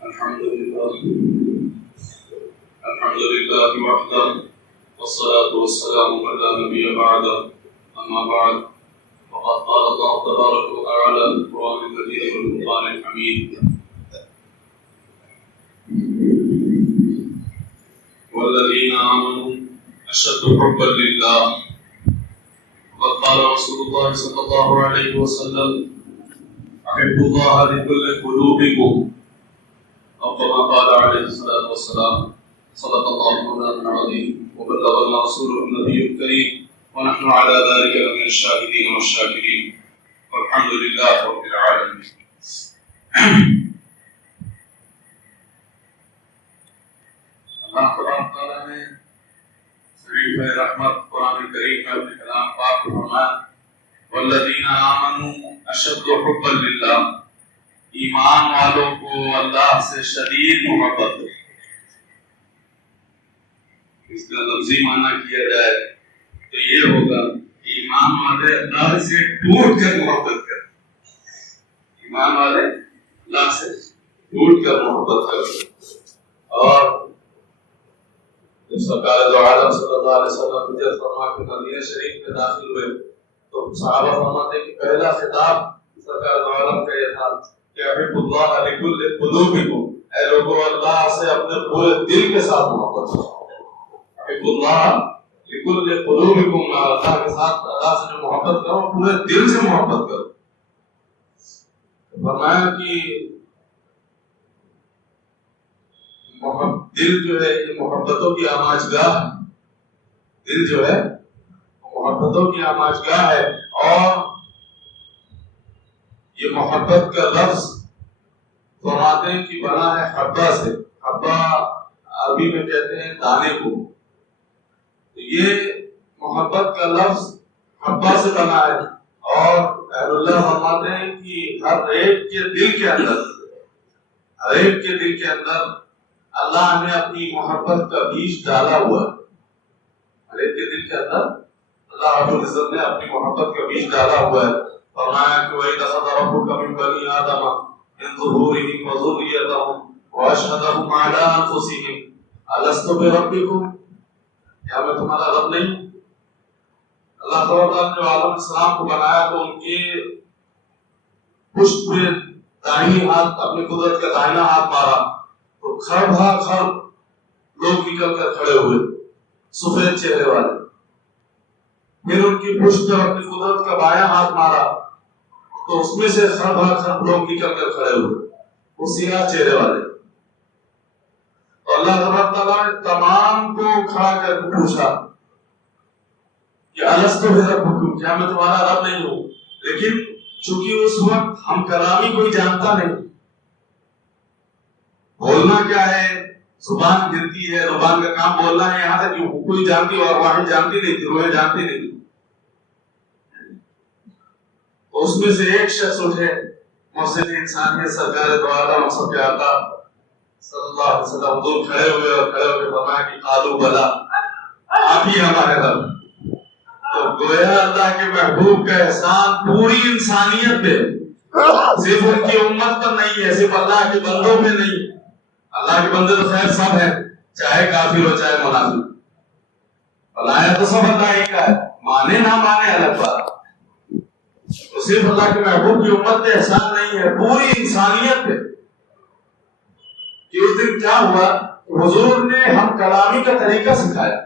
الحمد لله وحده والصلاة والسلام على نبي بعده. أما بعد فقد قال الله تبارك وتعالى في القرآن الكريم والفرقان الحميد: والذين آمنوا أشد حبا لله. وقد قال رسول الله صلى الله عليه وسلم: أحب الله لكل قلوبكم، أو كما قال عليه الصلاة والسلام. صدق الله مولانا العظيم وبلغنا رسوله النبي الكريم، ونحن على ذلك من الشاهدين والشاكرين، والحمد لله رب العالمين. اللہ تبارک تعالیٰ نے شریف رحمت قرآن کریم میں اپنے کلام پاک کو فرمایا: والذین آمنوا اشد حبا للہ، ایمان والوں کو اللہ سے شدید محبت ہے. اس کا لفظی معنی کیا جائے تو یہ ہوگا: ایمان والے اللہ سے ٹوٹ کر محبت کریں. ایمان والے اللہ سے ٹوٹ کر محبت کریں. اور جب سرکار دو عالم صلی اللہ علیہ وسلم ہجرت فرما کے مدینہ شریف میں داخل ہوئے تو صحابہ فرماتے ہیں کہ پہلا خطاب سرکار دو عالم کا یہ تھا کہ احب اللہ لکل قلوبکم، اے لوگوں اللہ سے اپنے پورے دل کے ساتھ محبت کرو. احب اللہ لکل قلوبکم، اللہ کے ساتھ اللہ سے جو محبت کرو پورے دل سے محبت کرو. فرمایا کہ دل جو ہے یہ محبتوں کی آماجگاہ ہے. دل جو ہے محبتوں کی آماجگاہ ہے. اور یہ محبت کا لفظ فرماتے ہیں کہ بنا ہے حبہ سے. حبہ عربی میں کہتے ہیں دانے کو. یہ محبت کا لفظ حبہ سے بنا ہے. اور اہل اللہ فرماتے ہیں کہ ہر ایک کے دل کے اندر اللہ نے اپنی محبت کا بیج ڈالا ہوا ہے. ہر ایک کے دل کے اندر اللہ رب العزت نے اپنی محبت کا بیج ڈالا ہوا ہے. فرمایا کہ وَإِذْ أَخَذَ رَبُّكَ مِنْ بَنِي آدَمَ مِنْ ظُهُورِهِمْ وَذُرِّيَّتَهُمْ وَأَشْهَدَهُمْ عَلَىٰ أَنفُسِهِمْ أَلَسْتُ بِرَبِّكُمْ، کیا میں تمہارا رب نہیں؟ اللہ تعالیٰ نے عالم اسلام کو بنایا تو ان کے پشت پہ دائیں ہاتھ اپنی قدرت کا دائنا ہاتھ مارا تو کھڑ لوگ نکل کر کھڑے ہوئے سفید چہرے والے. پھر ان کی پشت پر اپنی قدرت کا بایاں ہاتھ مارا تو اس میں سے کھڑ لوگ نکل کر کھڑے ہوئے وہ سیاہ چہرے والے. تو اللہ تعالیٰ نے تمام کو کھڑا کر کے پوچھا کہ الستو بربکم، کیا میں تمہارا رب نہیں ہوں؟ لیکن چونکہ اس وقت ہم کلامی کوئی جانتا نہیں، بولنا کیا ہے، زبان گرتی ہے، زبان کا کام بولنا ہے، یہاں تک کہ کوئی جانتی اور واحد جانتی نہیں تھی، روحیں جانتی نہیں تھی. اس میں سے ایک شخص اٹھے، محسن انسانیت سرکار دو عالم ہم سب کے آقا صلی اللہ علیہ وسلم دور کھڑے ہوئے اور کھڑے ہو کے فرمایا کہ قالوا بلا، آپ ہی ہمارے رب. تو گویا اللہ کے محبوب کا احسان پوری انسانیت پہ، صرف ان کی امت پر نہیں ہے، صرف اللہ کے بندوں پہ نہیں. اللہ کے بندے تو خیر سب ہیں، چاہے کافر ہو چاہے منافق. بلایا تو سب اللہ ہی کا ہے، مانے نہ مانے الگ بات. تو صرف اللہ کے محبوب کی امت پہ احسان نہیں ہے، پوری انسانیت پہ. کہ اس دن کیا ہوا، حضور نے ہم کلامی کا طریقہ سکھایا.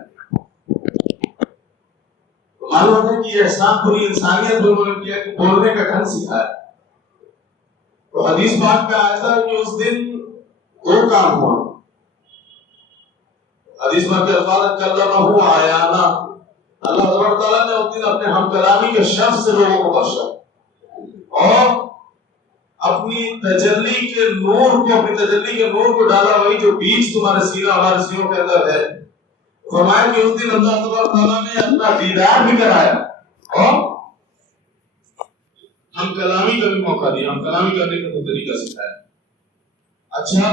تو معلوم ہوتا ہے کہ یہ احسان پوری انسانیت دونوں نے کیا کہ بولنے کا ڈھنگ سکھایا. تو حدیث پاک میں آیا تھا کہ اس دن دو کام ہوا. حدیث پاک کے الفاظ کلمہ عیانا، اللہ تعالیٰ نے اس دن اپنے ہم کلامی کے شرف سے لوگوں کو بخشا اور اپنی تجلی کے نور کو ڈالا، وہی جو بیج تمہارے سینہ ہمارے سینوں کے اندر ہے. فرمایا کہ اس دن اللہ تعالیٰ نے اپنا دیدار بھی کرایا اور ہم کلامی کا بھی موقع دیا، ہم کلامی کرنے کا طریقہ سکھایا. اچھا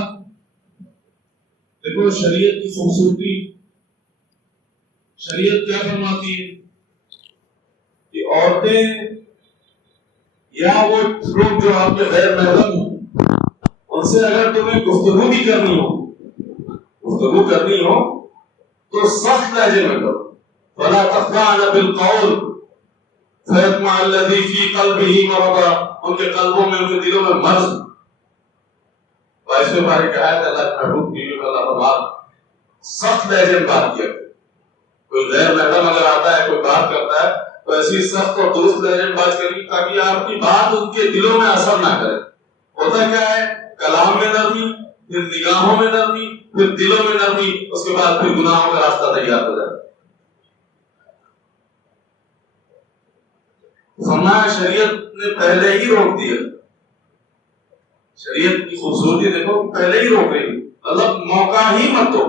دیکھو شریعت کی خوبصورتی، شریعت کیا فرماتی ہے کہ عورتیں یا وہ لوگ جو آپ کے غیر محرم ہوں ان سے اگر تمہیں گفتگو بھی کرنی ہو تو سخت لہجے میں کرو. فلا تخضعن بالقول فيطمع الذي في قلبه مرض. ان کے قلبوں میں، ان کے دلوں میں مرض. 22ویں پارے کی آیت اللہ کے محبوب بیوی کا اللہ فرمان سخت لہجے میں بات کیا. کوئی غیر محرم اگر آتا ہے، کوئی بات کرتا ہے، تو ایسی سخت اور درست لہجے میں بات کرنی تاکہ آپ کی بات ان کے دلوں میں اثر نہ کرے. ہوتا کیا ہے، کلام میں نرمی، پھر نگاہوں میں نرمی، پھر دلوں میں نرمی، اس کے بعد پھر گناہوں کا راستہ تیار ہو جاتا ہے. فرمایا شریعت نے پہلے ہی روک دیا. شریعت کی خوبصورتی دیکھو، پہلے ہی روک رہی. مطلب موقع ہی مت دو.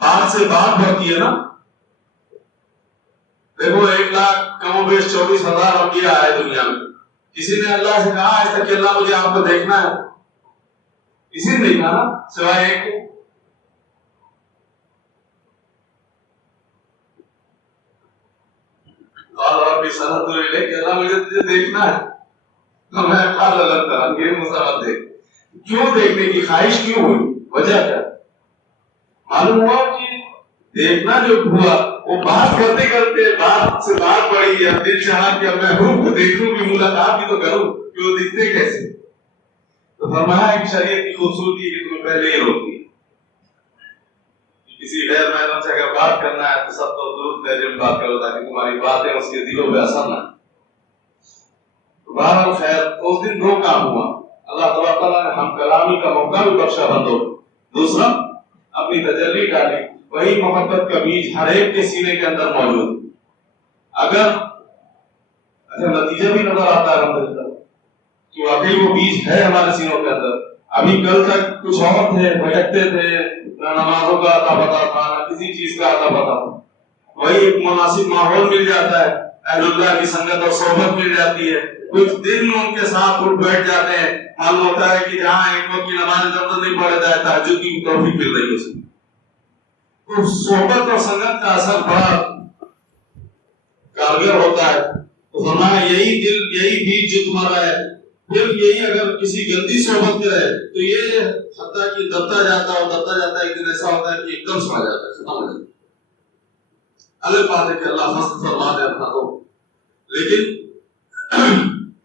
بات سے بات بڑھتی ہے نا. دیکھو 1,00,000 کم و بیش 24,000 انبیاء آئے دنیا میں. کسی نے اللہ سے کہا آج تک کہ اللہ مجھے آپ کو دیکھنا ہے؟ کسی نے نہیں کہا نا، سوائے ایک کے. اور بھی سند لے کہ اللہ مجھے تجھے دیکھنا ہے. تو میں قال اللہ تعالیٰ یہ مساوات دیکھ. کیوں دیکھنے کی خواہش کیوں ہوئی؟ وجہ کیا؟ معلوم ہوا کہ دیکھنا جو ہوا وہ بات کرتے کرتے بات سے بات بڑھی ہے. دل چاہا کہ اب میں روح کو دیکھوں بھی، ملاقات بھی تو کروں کہ وہ دکھتے کیسے. تو فرمایا ہے کہ شریعت کی خوبصورتی کہ تمہیں پہلے ہی روک دی. کسی غیر محرم سے اگر بات کرنا ہے تو سب تو درست لہجے میں بات کرو تاکہ تمہاری باتیں اس کے دلوں پہ اثر نہ. بہرحال خیر، اس دن 2 کام ہوا. اللہ تعالیٰ نے ہم کلامی کا موقع بھی بخشا بندوں. دوسرا، اپنی تجلی ڈالی. وہی محبت کا بیج ہر ایک کے سینے کے اندر موجود. اگر اچھا نتیجہ بھی نظر آتا ہے الحمدللہ کہ واقعی وہ بیج ہے ہمارے سینوں کے اندر. ابھی کل تک کچھ اور تھے، بھٹکتے تھے، نہ نمازوں کا اتا پتا تھا، نہ کسی چیز کا اتا پتا تھا. وہی ایک مناسب ماحول مل جاتا ہے، اہل اللہ کی سنگت اور صحبت مل جاتی ہے. کچھ دن ان کے ساتھ اٹھ بیٹھ جاتے ہیں. معلوم ہوتا ہے کہ جہاں ایک وقت کی نماز ضرورت نہیں پڑے جائے، تہجد کی توفیق مل رہی ہے اس میں. تو صحبت اور سنگت کا اثر بڑا کارگر ہوتا ہے. تو فرمایا یہی دل، یہی بیج جو تمہارا ہے، پھر یہی اگر کسی گندی صحبت میں رہے تو یہ حتیٰ کہ دبتا جاتا ہے. ایک دن ایسا ہوتا ہے کہ ایک دم سما جاتا ہے، ختم ہو جاتا ہے. اللہ بات ہے کہ اللہ فضل فرما دے اپنا. تو لیکن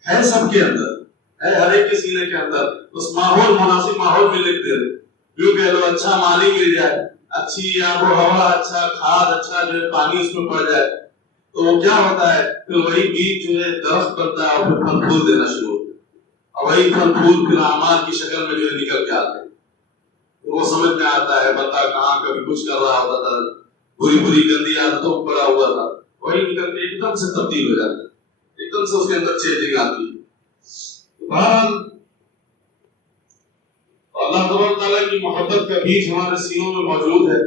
ہے سب کے اندر، ہے ہر ایک کے سینے کے اندر. اس ماحول، مناسب ماحول میں لکھتے رہے. یوں کہہ لو اچھا مالی مل جائے، اچھی آب و ہوا، اچھا کھاد، اچھا جو ہے پانی اس میں پڑ جائے تو وہ کیا ہوتا ہے، پھر وہی بیج جو ہے درخت بنتا ہے اور پھر پھل پھول دینا شروع ہوتا ہے. اور وہی پھل پھول پھر اعمال کی شکل میں جو ہے نکل کے آتے ہیں. وہ سمجھ میں آتا ہے بندہ کہاں کبھی کچھ کر رہا ہوتا تھا، بری گندی عادتوں پر پڑا ہوا تھا، وہی نکل کے ایک دم سے تبدیل ہو جاتا ہے. ایک دم سے اس کے اندر چینجنگ آتی ہے. بہرحال اللہ تبارک تعالیٰ کی محبت کا بیج ہمارے سینوں میں موجود ہے،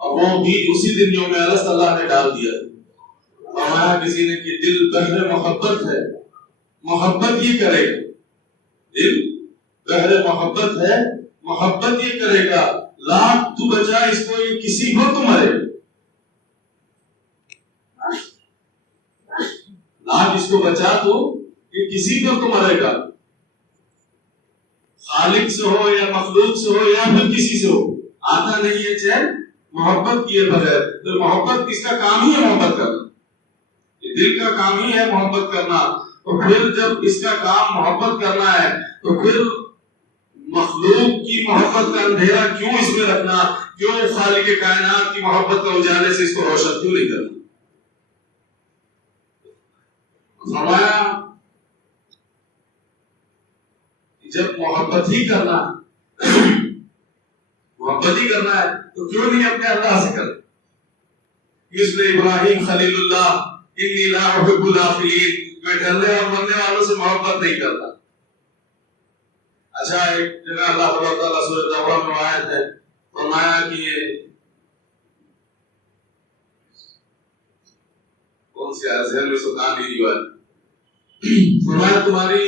اور وہ بیج اسی دن یوم الست اللہ نے ڈال دیا. فرمایا کسی نے کہ دل بہر محبت ہے، محبت یہ کرے گا. دل بہر محبت ہے، محبت یہ کرے گا. لاکھ تو بچا اس کو، یہ کسی کو تو مرے. لاکھ اس کو بچا تو یہ کسی کو تو مرے گا. خالق سے ہو یا مخلوق سے ہو یا پھر کسی سے ہو، آتا نہیں ہے چین محبت کیے بغیر. تو محبت کس کا کام ہی ہے؟ محبت کرنا. یہ دل کا کام ہی ہے محبت کرنا. تو پھر جب اس کا کام محبت کرنا ہے تو پھر مخلوق کی محبت کا اندھیرا کیوں اس میں رکھنا؟ کیوں خالق کائنات کی محبت کا اجالے سے اس کو روشن کیوں نہیں کرنا؟ فرمایا جب محبت ہی کرنا ہے تو کیوں نہیں اپنے اللہ سے کرنا؟ اس نے ابراہیم خلیل اللہ انی لا احب الغافلین، میں ڈرنے اور مرنے والوں سے محبت نہیں کرتا. اچھا ایک جگہ اللہ تعالیٰ سورۃ توبہ میں آیت ہے، فرمایا کہ یہ کون سی آیت ہے؟ میں سکان نہیں ہوا. فرمایا تمہاری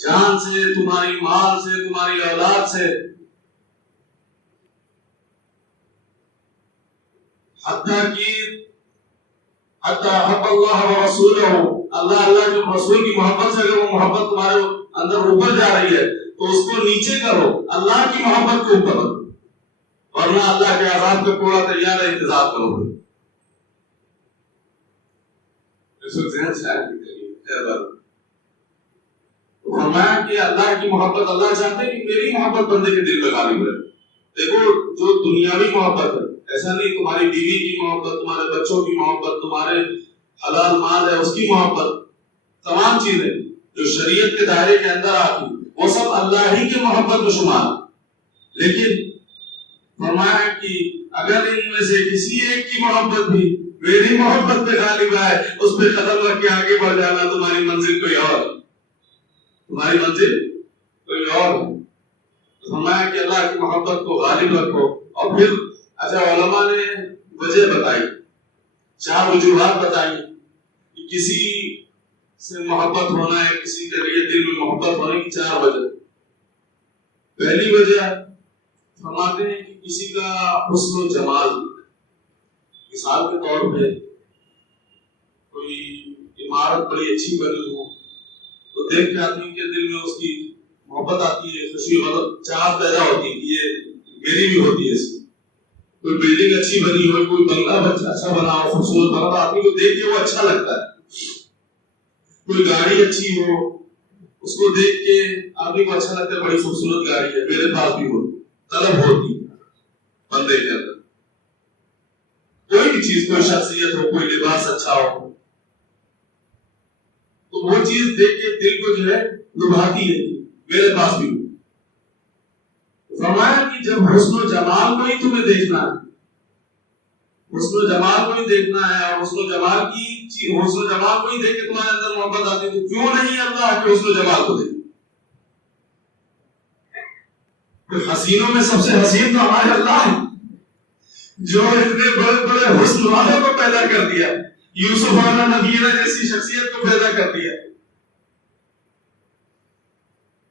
جان سے، تمہاری مال سے، تمہاری اولاد سے، حتیٰ کہ حتیٰ حب اللہ و رسولہ، اللہ جو رسول کی محبت سے اگر وہ محبت تمہارے اندر اوپر جا رہی ہے تو اس کو نیچے کرو، اللہ کی محبت کو اوپر رکھو، ورنہ اللہ کے عذاب کا کوڑا تیار ہے، انتظار کرو گے۔ فرمایا کہ اللہ کی محبت، اللہ چاہتے ہیں کہ میری محبت بندے کے دل میں غالب رہے۔ دیکھو جو دنیاوی محبت ہے، ایسا نہیں تمہاری بیوی کی محبت، تمہارے بچوں کی محبت، تمہارے حلال مال ہے اس کی محبت، تمام چیزیں جو شریعت کے دائرے کے اندر آتی وہ سب اللہ ہی کی محبت میں شمار۔ لیکن فرمایا کہ اگر ان میں سے کسی ایک کی محبت بھی میری محبت پہ غالب آئے، اس پہ قدم رکھ کے آگے بڑھ جانا، تمہاری منزل کوئی اور، تمہاری منزل کوئی اور ہے۔ فرمایا کہ اللہ کی محبت کو غالب رکھو۔ اور پھر اچھا علماء نے وجہ بتائی، 4 وجوہات بتائی کہ کسی سے محبت ہونا ہے، کسی کے لیے دل میں محبت ہونے کی 4 وجہ۔ پہلی وجہ فرماتے ہیں کہ کسی کا حسن و جمال، مثال کے طور پہ کوئی عمارت بڑی اچھی بنی ہو تو دیکھ کے آدمی کے دل میں اس کی محبت آتی ہے، خوشی غضب چاہت پیدا ہوتی ہے کہ یہ میری بھی ہوتی ہے۔ اس کوئی بلڈنگ اچھی بنی ہو، کوئی بنگلہ اچھا بنا ہو، خوبصورت بنا ہو، آدمی کو دیکھ کے وہ اچھا لگتا ہے۔ کوئی گاڑی اچھی ہو، اس کو دیکھ کے آدمی کو اچھا لگتا ہے، بڑی خوبصورت گاڑی ہے، میرے پاس بھی ہو، طلب ہوتی بندے کے اندر۔ کوئی بھی چیز، کوئی شخصیت ہو، کوئی لباس اچھا ہو، تو وہ چیز دیکھ کے دل کو جو ہے لبھاتی ہے، میرے پاس بھی ہو۔ فرمایا کہ جب حسن و جمال کو ہی تمہیں دیکھنا ہے، حسن و جمال کو ہی دیکھنا ہے، اور حسن و جمال کو ہی دیکھ کے تمہارے اندر محبت آتی ہے، تو کیوں نہیں اللہ کے حسن و جمال کو دیکھ؟ حسینوں میں سب سے حسین تو ہمارے اللہ ہے، جو اتنے بڑے بڑے حسن والوں کو پیدا کر دیا، یوسف علیہ نبینا جیسی شخصیت کو پیدا کر دیا،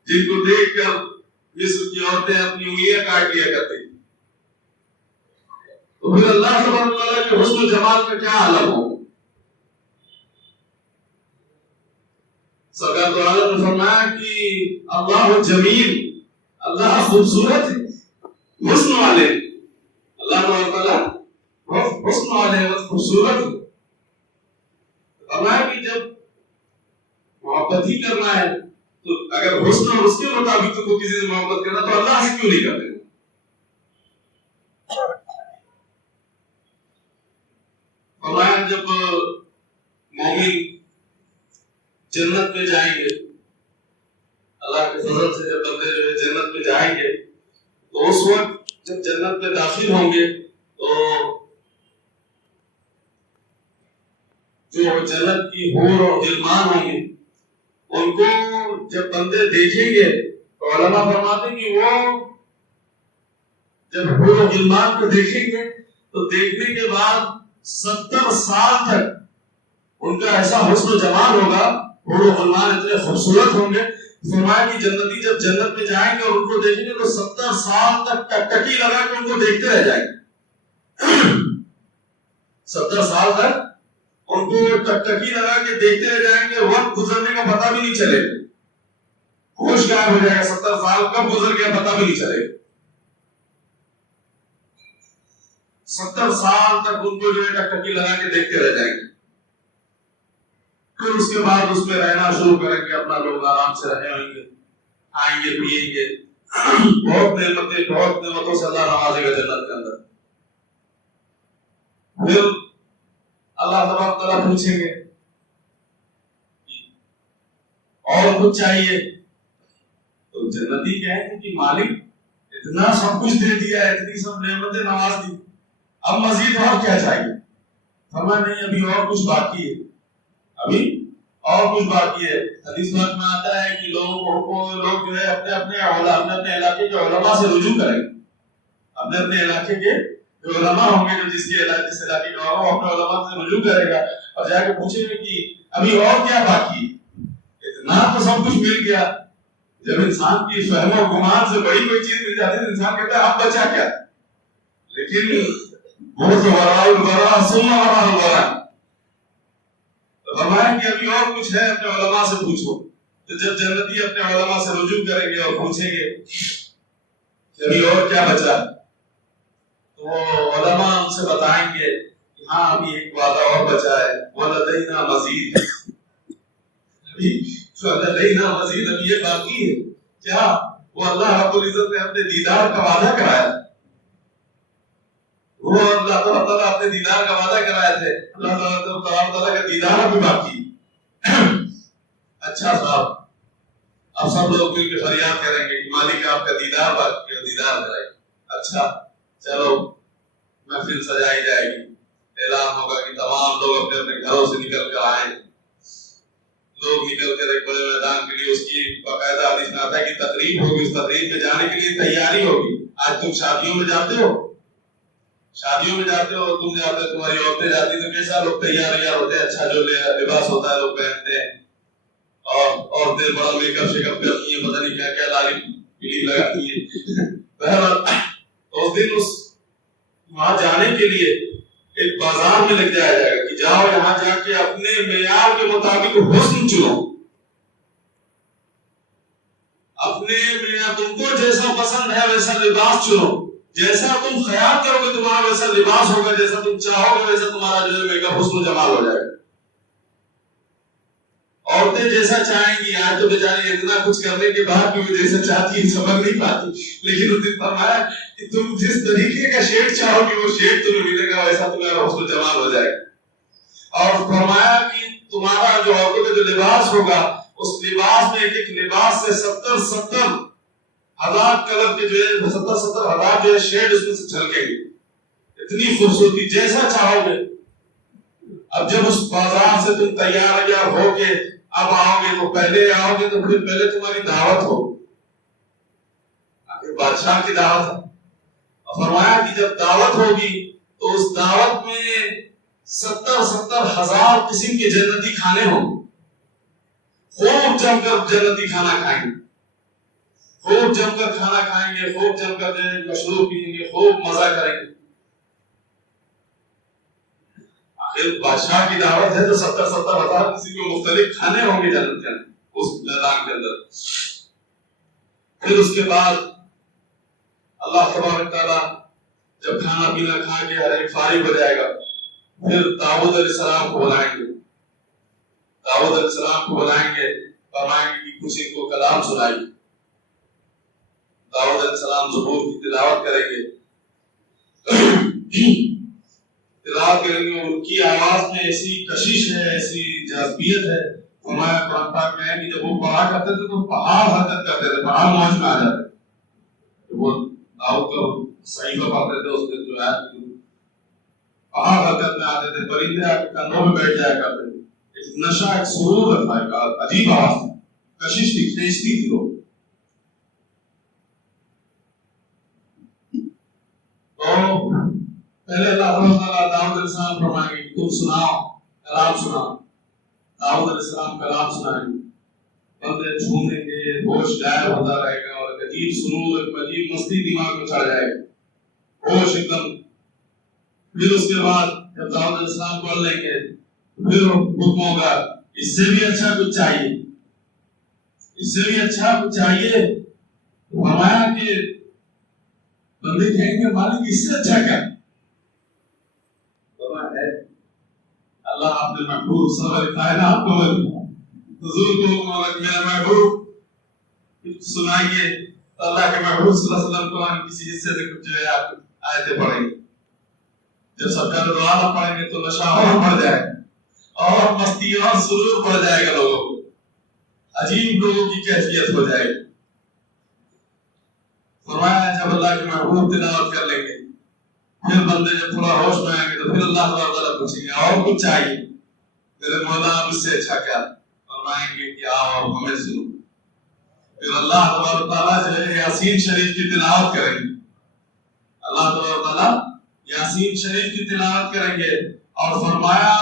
جن کو دیکھ کر مصر کی عورتیں اپنی انگلیاں کاٹ لیا کرتی۔ تو پھر اللہ سبحانہ وتعالیٰ کے حسن و جمال کا کیا عالم ہو؟ سرکار دو عالم نے فرمایا کہ اللہ جمیل، اللہ خوبصورت ہے، حسن والے، اللہ تعالیٰ بہت حسن والے، بہت خوبصورت ہے۔ فرمایا کہ جب محبت ہی کرنا ہے تو اگر حسن اور اس کے مطابق تو کسی سے محبت کرنا تو اللہ سے کیوں نہیں کرتے؟ فرمایا جب مومن جنت میں جائیں گے، اللہ کے فضل سے جب بندے جو ہے جنت میں جائیں گے، تو اس وقت جب جنت میں داخل ہوں گے تو جو جنت کی حور اور غلمان ہوں گے، ان کو جب بندے دیکھیں گے تو علماء فرماتے ہیں کہ وہ جب حور اور غلمان کو دیکھیں گے تو دیکھنے کے بعد 70 سال تک ان کا ایسا حسن و جمال ہوگا، حور و غلمان اتنے خوبصورت ہوں گے۔ فرمایا کہ جنتی جب جنت میں جائیں گے اور ان کو دیکھیں گے تو 70 سال تک ٹکٹکی لگا کے ان کو دیکھتے رہ جائیں گے، 70 سال تک ان کو ٹکٹکی لگا کے دیکھتے رہ جائیں گے، وقت گزرنے کا پتہ بھی نہیں چلے گا، ہوش غائب ہو جائے گا، 70 سال کب گزر گیا پتہ بھی نہیں چلے گا۔ 70 سال تک ان کو جو ہے ٹکٹکی لگا کے دیکھتے رہ جائیں گے، پھر اس کے بعد اس میں رہنا شروع کریں گے، اپنا لوگ آرام سے رہے ہوئیں گے، کھائیں گے پیئیں گے، بہت نعمتوں سے اللہ نوازے گا جنت کے اندر۔ پھر اللہ تبارک تعالیٰ پوچھیں گے اور کچھ چاہیے؟ تو جنتی کہیں گے کہ مالک اتنا سب کچھ دے دیا ہے، اتنی سب نعمتیں نواز دی، اب مزید اور کیا چاہیے؟ فرمایا نہیں، ابھی اور کچھ باقی ہے، ابھی اور کچھ باقی ہے۔ حدیث میں آتا ہے کہ لوگ جو ہے اپنے علاقے کے علماء سے رجوع کریں گے، اپنے علاقے کے جو علماء ہوں گے، جو جس علاقے کا ہوگا وہ اپنے علماء سے رجوع کرے گا اور جا کے پوچھیں گے کہ ابھی اور کیا باقی ہے؟ اتنا تو سب کچھ مل گیا۔ جب انسان کی فہم و گمان سے بڑی کوئی چیز مل جاتی ہے تو انسان کہتا ہے اب بچا کیا؟ لیکن بہت ورا الورا ثم ورا الورا، فرمایا کہ ابھی اور کچھ ہے، اپنے علماء سے پوچھو۔ تو جب جنتی اپنے علماء سے رجوع کریں گے اور پوچھیں گے کہ ابھی اور کیا بچا، تو وہ علماء ان سے بتائیں گے کہ ہاں ابھی ایک وعدہ اور بچا ہے، وَلَدَيْنَا مَزِيدٌ، وَلَدَيْنَا مَزِيدٌ، ابھی یہ باقی ہے کیا؟ وہ اللہ رب العزت نے اپنے دیدار کا وعدہ کرایا، وہ اللہ تعالیٰ اپنے دیدار کا وعدہ کرائے تھے، اللہ تعالیٰ کا دیدار بھی باقی۔ اچھا صاحب، اب سب لوگ مل کے فریاد کریں گے کہ مالک آپ کا دیدار باقی ہے، دیدار کرائے۔ اچھا چلو محفل سجائی جائے گی، اعلان ہوگا کہ تمام لوگ اپنے اپنے گھروں سے نکل کر آئیں، لوگ نکل کر ایک بڑے میدان کے لیے، اس کی باقاعدہ حدیث میں آتا ہے کہ تقریب ہوگی، اس تقریب میں جانے کے لیے تیاری ہوگی۔ آج تم شادیوں میں جاتے ہو، شادیوں میں جاتے ہو، تم جاتے ہو، تمہاری عورتیں جاتی تو کیسا لوگ تیار ہوتے ہیں، اچھا جو لباس ہوتا ہے لوگ پہنتے ہیں، اور عورتیں بڑا میک اپ شیک اپ کرتی ہیں، پتہ نہیں کیا کیا لالی پیلی لگاتی ہیں۔ بہرحال اس دن اس وہاں جانے کے لیے ایک بازار میں لگ جایا جائے گا کہ جاؤ یہاں جا کے اپنے معیار کے مطابق حسن چنو، اپنے معیار، تم کو جیسا پسند ہے ویسا لباس چنو، جیسا تم خیال کرو گے تمہارا ویسا لباس ہوگا، جیسا تم چاہو گے ویسا تمہارا جو ہے میک اپ حسن و جمال ہو جائے گا۔ عورتیں جیسا چاہیں گی، آج تو بیچاری اتنا کچھ کرنے کے بعد بھی وہ جیسا چاہتی ہے سمجھ نہیں پاتی، لیکن اس دن فرمایا کہ تم جس طریقے کا شیڈ چاہو گی وہ شیڈ تمہیں ملے گا، ویسا تمہارا حسن و جمال ہو جائے گا۔ اور فرمایا کہ تمہارا جو عورتوں کا جو لباس ہوگا، اس لباس میں ایک ایک لباس سے 70 ہزار کلر کے جو ہے 70 ہزار جو ہے شیڈ اس میں سے چھلکیں گے، اتنی خوبصورتی جیسا چاہو گے۔ اب جب اس بازار سے تم تیار ہو کے اب آؤ گے تو پہلے آؤ گے تو پھر پہلے تمہاری دعوت ہو، آخر بادشاہ کی دعوت ہے، اور فرمایا کہ جب دعوت ہوگی تو اس دعوت میں 70 ہزار قسم کے جنتی کھانے ہوں، خوب جم کر جنتی کھانا کھائیں گے، خوب جم کر کھانا کھائیں گے، خوب جم کر مشروب پیئیں گے، خوب مزہ کریں گے۔ بادشاہ کی دعوت ہے تو 70 ہزار کسی کو مختلف کھانے ہوں گے جنت کے اندر، اس میدان کے اندر۔ پھر اس کے بعد اللہ تبارک تعالیٰ جب کھانا پینا کھا کے ہر ایک فارغ ہو جائے گا، پھر داؤد علیہ السلام کو بلائیں گے، داؤد علیہ السلام کو بلائیں گے، فرمائیں گے کہ کچھ ان کو کلام سنائیے۔ داؤد علیہ السلام زبور کی تلاوت کریں گے، تلاوت کریں گے، ان کی آواز میں ایسی کشش ہے، ایسی جاذبیت ہے، ہمارے قرآن پاک میں ہے کہ جب وہ پڑھا کرتے تھے تو پہاڑ حرکت کرتے تھے، پہاڑ موج میں آ جاتے تھے، وہ داؤد کا صحیفہ پڑھتے تھے، اس میں جو ہے پہاڑ حرکت میں آتے تھے، پرندے آ کے کندھوں میں بیٹھ جایا کرتے تھے، ایک نشہ، ایک سرور تھا، ایک عجیب آواز تھی، کشش تھی، کھینچتی تھی لوگ۔ تو پہلے اللہ تعالیٰ داؤد علیہ السلام فرمائیں گے کہ تم سناؤ، کلام سناؤ۔ داؤد علیہ السلام کلام سنائیں گے، بندے جھومیں گے، ہوش غائب ہوتا رہے گا، اور ایک عجیب سرور، ایک عجیب مستی دماغ میں چڑھ جائے گا، ہوش ایک دم۔ پھر اس کے بعد جب داؤد علیہ السلام پڑھ لیں گے پھر حکم ہوگا اس سے بھی اچھا کچھ چاہیے، اس سے بھی اچھا کچھ چاہیے۔ فرمایا کہ بندے کہیں گے مالک اس سے اچھا کیا؟ اللہ آپ نے محبوب سرور کائنات کو حضور کو میرا محبوب سنائیے، اللہ کے محبوب صلی اللہ علیہ وسلم قرآن کسی حصے سے کچھ جو ہے آپ آیتیں پڑھیں گے، جب سرکار دعا پڑھیں گے تو نشہ اور بڑھ جائے گا، اور مستی اور سرور بڑھ جائے گا، لوگوں کو عجیب لوگوں کی کیفیت ہو جائے گی۔ فرمایا جب اللہ کے محبوب تلاوت کر لیں گے پھر بندے جب تھوڑا ہوش میں آئیں گے تو پھر اللہ تعالیٰ پوچھیں گے اور کچھ چاہیے میرے مولا، اب اس سے اچھا کیا؟ فرمائیں گے کہ آؤ ہمیں سنو۔ پھر اللہ تعالیٰ جو ہے یاسین شریف کی تلاوت کریں گے، اللہ تعالیٰ یاسین شریف کی تلاوت کریں گے، اور فرمایا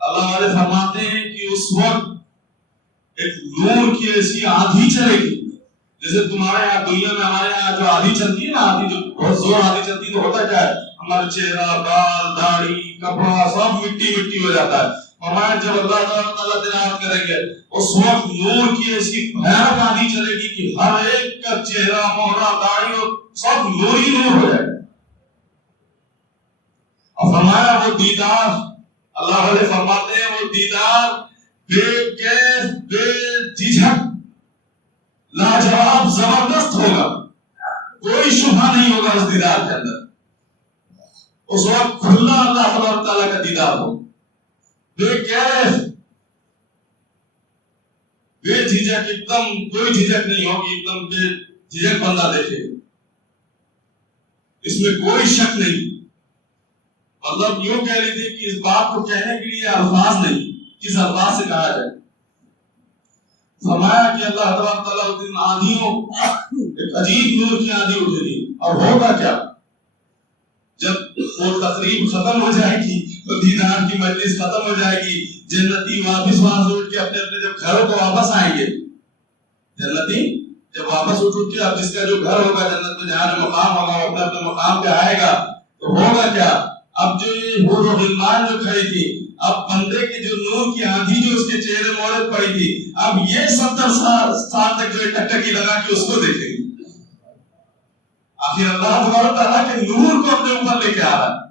اللہ والے فرماتے ہیں کہ اس وقت ایک نور کی ایسی آندھی چلے گی جیسے تمہارے یہاں دنیا میں ہمارے یہاں جو آندھی چلتی ہے نا، آندھی جو بہت زور آندھی چلتی ہے تو ہوتا کیا ہے، ہمارا چہرہ، بال، داڑھی، کپڑا سب مٹی مٹی ہو جاتا ہے، فرمایا جب اللہ تعالیٰ تلاوت کریں گے اس وقت نور کی ایسی بھیانک آندھی چلے گی کہ ہر ایک کا چہرہ موہرا داڑھی اور سب نور ہی نور ہو جائے. اور فرمایا وہ دیدار اللہ والے فرماتے ہیں وہ دیدار بے کیف بے جھجھک لاجواب زبردست ہوگا. کوئی شبہ نہیں ہوگا اس دیدار کے اندر. اس وقت کھلا اللہ تعالیٰ کا دیدار ہو بے کیف بے جھجک ایک دم کوئی جھجک نہیں ہوگی. ایک دم بے جھجک بندہ دیکھے اس میں کوئی شک نہیں. مطلب یوں کہہ لیجیے کہ اس بات کو کہنے کے لیے الفاظ نہیں کس الفاظ سے کہا جائے. فرمایا کہ اللہ تعالیٰ دن آندھیوں ایک عجیب نور کی آندھی اٹھے گی. اور ہوگا کیا جب وہ تقریب ختم ہو جائے گی تو دیدار کی مجلس ختم ہو جائے گی. جنتی واپس وہاں سے اٹھ کے اپنے اپنے جب گھروں کو واپس آئیں گے. جنتی جب واپس اٹھ کے اب جس کا جو گھر ہوگا جنت میں جہاں مقام ہوگا اپنے اپنے مقام پہ آئے گا تو ہوگا کیا. اب جو یہ حور و غلمان جو کھڑی تھی اب بندے کی جو نور کی آندھی جو اس کے چہرے مورد پڑی تھی اب یہ 70 سال تک جو ٹکٹکی لگا کے اس کو دیکھیں گے. آخر اللہ تعالیٰ کے نور کو اپنے اوپر لے کے آ رہا ہے.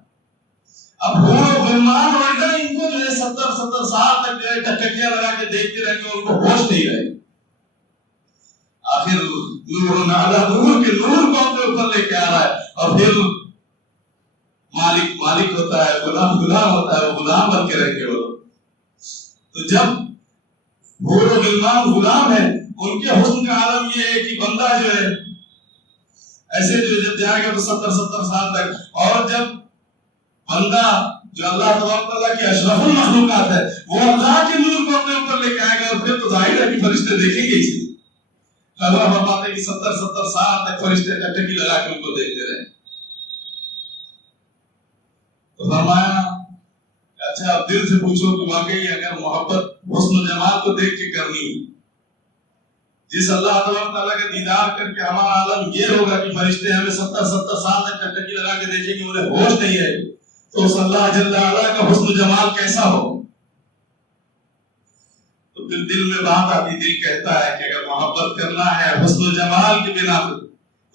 اب حور و غلمان اور ادھر ان کو جو ہے 70 سال تک جو ہے ٹکٹکیاں لگا کے دیکھتے رہیں گے ان کو ہوش نہیں رہے. آخر نور کے نور کو اپنے اوپر لے کے آ رہا ہے. اور پھر مالک ہوتا ہے غلام ہوتا ہے وہ غلام بن کے رہیں گے وہ. تو جب حور و غلمان غلام ہے ان کے حسن کا عالم یہ ہے کہ بندہ جو ہے ایسے جو جب جائے گا تو 70 سال تک. اور جب بندہ جو اللہ تعالیٰ کی اشرف المخلوقات ہے وہ اللہ کے نور کو اپنے اوپر لے کے آئے گا اور پھر تو ظاہر ہے کہ فرشتے دیکھیں گے اسے. اللہ فرماتے ہیں کہ 70 سال تک فرشتے ٹکٹکی لگا کے ان کو دیکھتے رہے. تو فرمایا اچھا اب دل سے پوچھو کہ واقعی اگر محبت حسن و جمال کو دیکھ کے کرنی جس اللہ تعالیٰ کا دیدار کر کے ہمارا عالم یہ ہوگا کہ فرشتے ہمیں 70 سال تک ٹکٹکی لگا کے دیکھیں کہ انہیں ہوش نہیں ہے تو اس اللہ جل وعلا کا حسن و جمال کیسا ہو. تو پھر دل میں بات آتی دل کہتا ہے کہ اگر محبت کرنا ہے حسن و جمال کی بنا پر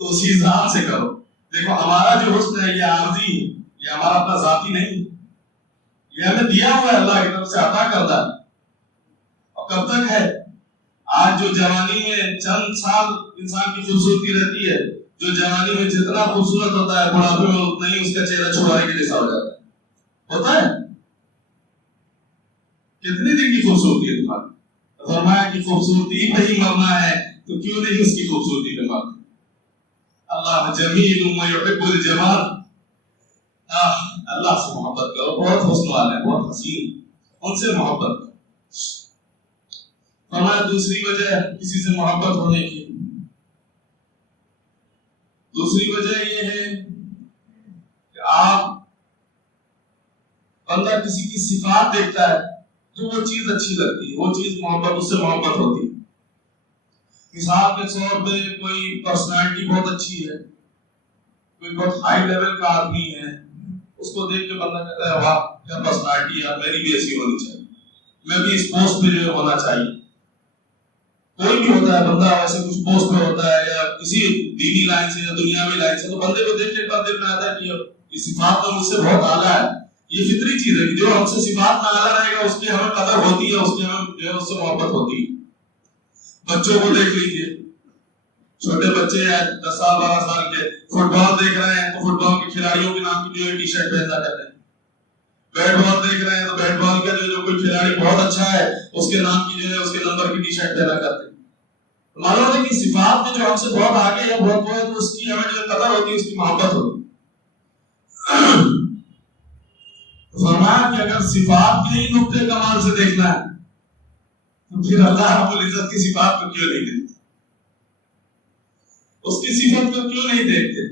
تو اسی ذات سے کرو. دیکھو ہمارا جو حسن ہے یہ عارضی ہے یہ ہمارا اپنا ذاتی نہیں. یہ ہمیں دیا ہوا ہے اللہ کی طرف سے عطا کردہ. اور کب تک ہے آج جو جوانی میں چند سال انسان کی خوبصورتی رہتی ہے جو جوانی میں جتنا خوبصورت ہوتا ہے بڑھاپے میں اتنا ہی اس کا چہرہ چھڑانے کے جیسا ہو جاتا ہے. ہوتا ہے کتنے دن کی خوبصورتی ہے تمہاری. فرمایا کہ خوبصورتی پہ ہی مرنا ہے تو کیوں نہیں اس کی خوبصورتی پہ مرنا. اللہ جمیل و یحب الجمال. اللہ سے محبت کرو. بہت حسن والے ہیں بہت حسین ان سے محبت کرو. فرمایا دوسری وجہ کسی سے محبت ہونے کی دوسری وجہ یہ ہے کہ آپ بندہ کسی کی صفات دیکھتا ہے جو وہ چیز اچھی لگتی ہے وہ چیز محبت اس سے محبت ہوتی ہے. مثال کے طور پہ کوئی پرسنالٹی بہت اچھی ہے کوئی بہت ہائی لیول کا آدمی ہے اس کو دیکھ کے بندہ کہتا ہے واہ کیا پرسنالٹی ہے میری بھی ایسی ہونی چاہیے میں بھی اس پوسٹ پہ جو ہے ہونا چاہیے. کوئی بھی ہوتا ہے بندہ ویسے کچھ پوسٹ پہ ہوتا ہے یا کسی دینی لائن سے یا دنیاوی لائن سے تو بندے کو دیکھ کے دل میں آتا ہے کہ یہ صفات تو مجھ سے بہت اعلیٰ ہے. یہ فطری چیز ہے کہ جو ہم سے صفات میں اعلیٰ رہے گا اس کی ہمیں قدر ہوتی ہے اس کی ہمیں جو ہے اس سے محبت ہوتی ہے. بچوں کو دیکھ لیجیے چھوٹے بچے ہیں 10 سال 12 سال کے فٹ بال دیکھ رہے ہیں تو فٹ بال کے کھلاڑیوں کے نام کی جو ہے ٹی شرٹ پہننا کرتے ہیں. بیٹ بال دیکھ رہے ہیں تو بیٹ بال کا جو کوئی کھلاڑی بہت اچھا ہے اس کے نام کی جو ہے اس کے نمبر کی ٹی شرٹ پہنا کرتے ہیں. معلوم ہے کہ صفات میں جو ہم سے بہت آگے ہے بہت وہ ہے تو اس کی ہمیں جو قدر ہوتی ہے اس کی محبت ہوتی ہے. فرمایا کہ اگر صفات کے ہی نقطے کمال سے دیکھنا ہے تو پھر اللہ رب العزت کی صفات کو کیوں نہیں دیکھتے اس کی صفت کو کیوں نہیں دیکھتے.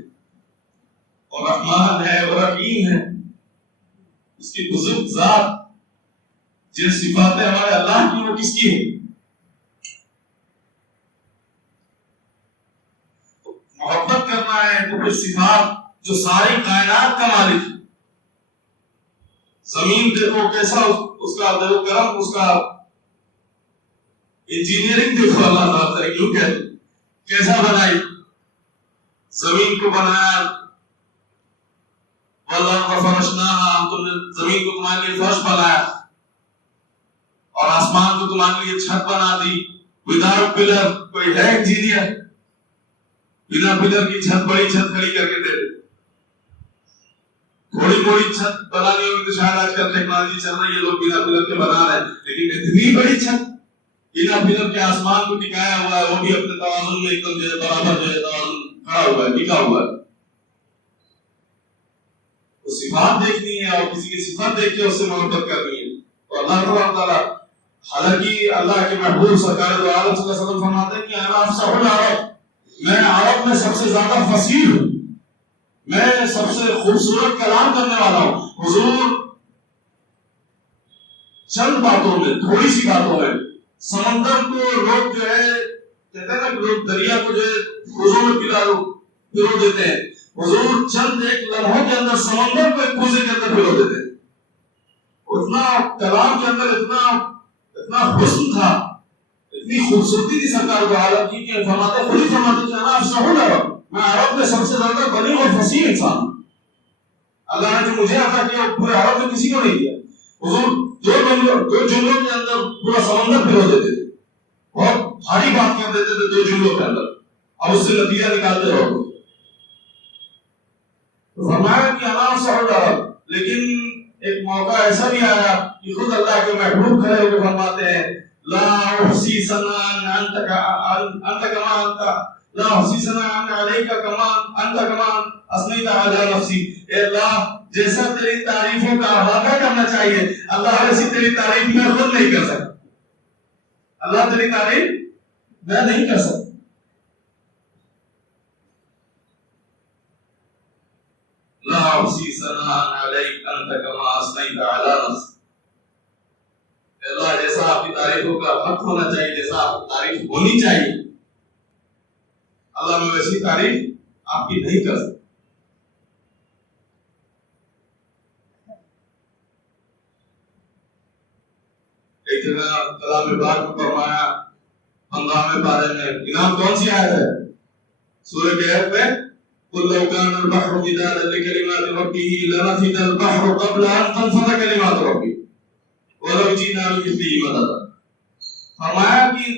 اور رحمان ہے اور رحیم ہے اس کی بزرگ ذات جو صفاتیں ہمارے اللہ کی وہ کس کی ہے. محبت کرنا ہے تو پھر صفات جو ساری کائنات کا مالک ہے زمین دیکھو کیسا اس کا دیکھو کرم، اس کا انجینئرنگ دیکھو اللہ تعالیٰ نے کیوں کیسا بنائی، زمین کو بنایا، وَالْأَرْضَ فَرَشْنَاهَا، ہم نے زمین کو تمہارے لیے فرش بنایا اور آسمان کو تمہارے لیے چھت بنا دی وداؤٹ پلر. کوئی ہے انجینئر بنا پلر کی چھت، بڑی چھت کھڑی کر کے دے دے. تھوڑی موڑی چھت بنانی ہوگی تو شاید آج کل ٹیکنالوجی چل رہی ہے، لوگ بنا پلر کے بنا رہے ہیں، لیکن اتنی بڑی چھت بنا پلر کے آسمان کو ٹکایا ہوا ہے، وہ بھی اپنے توازن میں ایک دم جو ہے برابر جو ہے توازن کھڑا ہوا ہے، ٹکا ہوا ہے. تو صفات دیکھنی ہے اور کسی کی صفات دیکھ کے اس سے محبت کرنی ہے. تو اللہ تعالیٰ حالانکہ اللہ کے محبوب سرکار دو عالم صلی اللہ علیہ وسلم فرماتے ہیں کہ انا افصح العرب، میں عرب میں سب سے زیادہ فصیح ہوں، میں سب سے خوبصورت کلام کرنے والا ہوں. حضور چند باتوں میں، تھوڑی سی باتوں میں سمندر کو لوگ جو ہے کہتے ہیں نا کہ لوگ دریا کو جو ہے کوزوں میں پھرو دیتے ہیں، حضور چند ایک لمحوں کے اندر سمندر کو ایک کوزے کے اندر پھرو دیتے ہیں. اتنا کلام کے اندر اتنا حسن تھا، اتنی خوبصورتی تھی سرکار دو عالم کی کہ فرماتے خود ہی فرماتے کہ انا افصح العرب، میں عرب میں سب سے زیادہ بلیغ اور فصیح انسان ہوں. اللہ نے جو مجھے عطا کیا وہ پورے عرب میں کسی کو نہیں دیا. حضور دو جملوں کے اندر پورا سمندر پھرو دیتے تھے، بہت بھاری بات کر دیتے تھے 2 جملوں کے اندر، اور اس سے نتیجہ نکالتے رہو. تو فرمایا کہ انا افصح العرب. لیکن ایک موقع ایسا بھی آیا کہ خود اللہ کے محبوب کھڑے ہو کے فرماتے ہیں لا احصی ثناء انت کما انت، لا احصی ثناء علیک کما انت کما اثنیت علی نفسی. اے اللہ جیسا تیری تعریفوں کا احاطہ کرنا چاہیے، اللہ ایسی تیری تعریف میں خود نہیں کر سکتا. اللہ تیری تعریف میں نہیں کر سکتا. لا احصی ثناء علیک انت کما اثنیت علی نفسی. اللہ جیسا آپ کی تعریفوں کا حق ہونا چاہیے، جیسا آپ کی تعریف ہونی چاہیے، اللہ میں ویسی تعریف آپ کی نہیں کر سکتا. ایک جگہ کلام پاک میں فرمایا 15ویں پارے میں، انعام کون سی آیت ہے؟ سورہ کہف میں قل لو كان البحر مدادا لكلمات ربه لنفد البحر قبل ان تنفد كلمات ربه ولو جئنا بمثله مددا. فرمایا کہ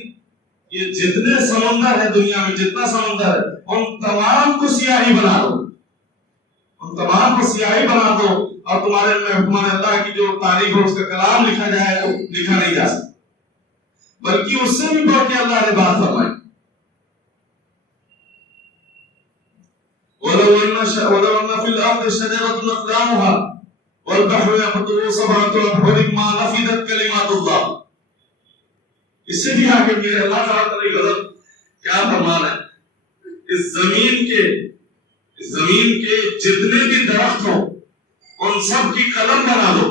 یہ جتنے سمندر ہے دنیا میں، جتنا سمندر ہے ان تمام کو سیاہی بنا دو، ان تمام کو سیاہی بنا دو، اور تمہارے اللہ کی جو تعریف ہے اس کا کلام لکھا جائے تو لکھا نہیں جا سکتا. بلکہ اس سے بھی بڑھ کے اللہ نے بات فرمائی وَلَوْ أَنَّ فِي الْأَرْضِ شَجَرَةٌ أَقْلَامُهَا وَالْبَحْرُ يَمُدُّهُ سَبْعَةُ أَبْحُرٍ مَا نَفِدَتْ كَلِمَاتُ اللَّهِ. اس سے بھی آگے میرے اللہ تعالیٰ کی غضب کیا فرمان ہے، اس زمین کے جتنے بھی درخت ہوں ان سب کی قلم بنا دو،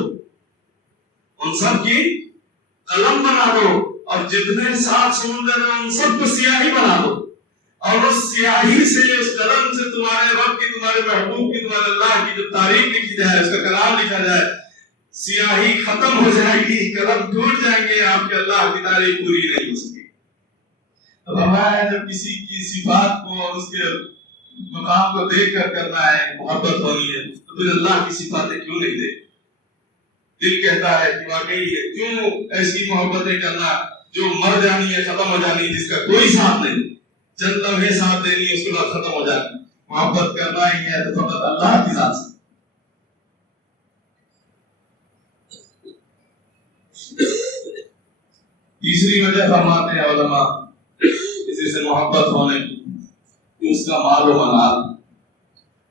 ان سب کی قلم بنا دو، اور جتنے 7 سمندر ہیں ان سب کو سیاہی بنا دو، اور اس سیاہی سے، اس قلم سے تمہارے رب کی، تمہارے محبوب کی، تمہارے اللہ کی جو تاریخ لکھی جائے، اس کا کلام لکھا جائے، سیاہی ختم ہو جائے گی، قلم ٹوٹ جائیں گے، آپ کے اللہ کی تاریخ پوری نہیں ہو سکے. اب ہمارا جب کسی کی صفات کو اور اس کے مقام کو دیکھ کر کرنا ہے، محبت ہونی ہے، تو پھر اللہ کی صفاتیں کیوں نہیں دیکھ؟ دل کہتا ہے کہ واقعی ہے، کیوں ایسی محبتیں کرنا جو مر جانی ہے، ختم ہو جانی ہے، جس کا کوئی ساتھ نہیں، چند لمحے ساتھ دینی ہے، اس کے بعد ختم ہو جانی. محبت کرنا ہی ہے تو فقط اللہ کی ذات سے. تیسری وجہ فرماتے ہیں علماء کسی سے محبت ہونے کی کہ اس کا مال و منال.